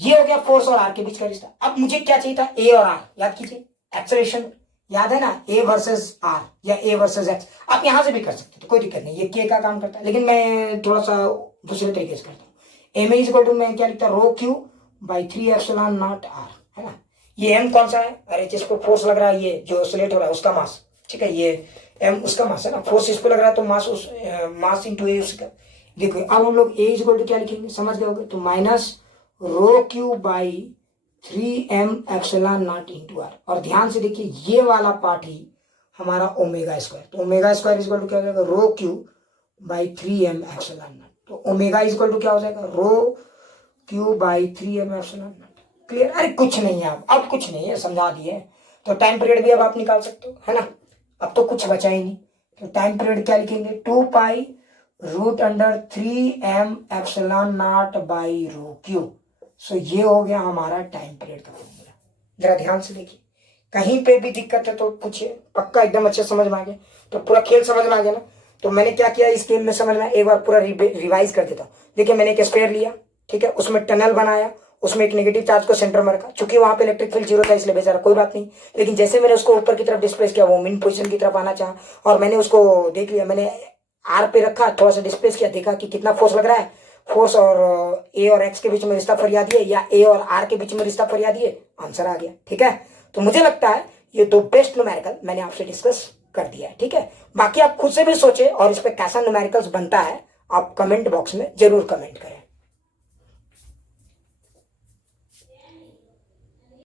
ये हो गया फोर्स और आर के बीच का रिश्ता। अब मुझे क्या चाहिए था, ए और आर, याद कीजिए, एक्सेलरेशन, याद है ना, ए वर्सेस आर या ए वर्सेस एक्स, आप यहां से भी कर सकते तो कोई दिक्कत नहीं, ये के का काम करता है, लेकिन मैं थोड़ा सा दूसरे तरीके से करता हूँ। एम इज इक्वल टू मैं क्या लिखता, rho Q by 3 epsilon naught r, है ना। ये एम कौन सा है, अरे जिसको फोर्स लग रहा है, ये जो ऑसिलेट हो रहा है उसका मास, ठीक है, ये एम उसका मास है ना, फोर्स इस पे लग रहा है तो मास उस मास इंटू ए उसका। देखो अब हम लोग ए इज इक्वल टू क्या लिखेंगे, समझ गए होगे, तो minus rho Q by 3 m epsilon naught into r. और ध्यान से देखिए ये वाला पार्ट ही हमारा ओमेगा स्क्वायर, तो omega square is equal to क्या हो जाएगा, rho Q by 3 m epsilon naught. तो ओमेगा इज इक्वल टू क्या हो जाएगा, rho Q by 3 m epsilon naught. Clear. अरे कुछ नहीं है, अब कुछ नहीं है, समझा दिए। तो टाइम पीरियड भी अब आप निकाल सकते हो, है ना, अब तो कुछ बचा ही नहीं। तो टाइम पीरियड क्या लिखेंगे, 2π√3m epsilon naught by rho q. So ये हो गया हमारा टाइम पीरियड का फॉर्मूला। जरा ध्यान से देखिए, कहीं पे भी दिक्कत है तो पूछिए, पक्का एकदम अच्छे समझ में आ गया, तो पूरा खेल समझ में आ गया ना। तो मैंने क्या किया, इस गेम में समझ में एक बार पूरा रिवाइज कर देता हूँ। देखिए मैंने एक स्फीयर लिया, ठीक है, उसमें टनल बनाया, उसमें एक नेगेटिव चार्ज को सेंटर में रखा, चूंकि वहां पे इलेक्ट्रिक फील्ड जीरो था इसलिए बेचारा कोई बात नहीं, लेकिन जैसे मैंने उसको ऊपर की तरफ डिस्प्लेस किया, वो मिन पोजीशन की तरफ आना चाहा, और मैंने उसको देख लिया, मैंने आर पे रखा, थोड़ा सा डिस्प्लेस किया, देखा कि कितना फोर्स लग रहा है, फोर्स और ए और एक्स के बीच में रिश्ता फरियादी है या ए और आर के बीच में रिश्ता फरियादी है, आंसर आ गया, ठीक है। तो मुझे लगता है ये दो बेस्ट न्यूमेरिकल मैंने आपसे डिस्कस कर दिया है, ठीक है। बाकी आप खुद से भी सोचे और इस पे कैसा न्यूमेरिकल्स बनता है आप कमेंट बॉक्स में जरूर कमेंट करें।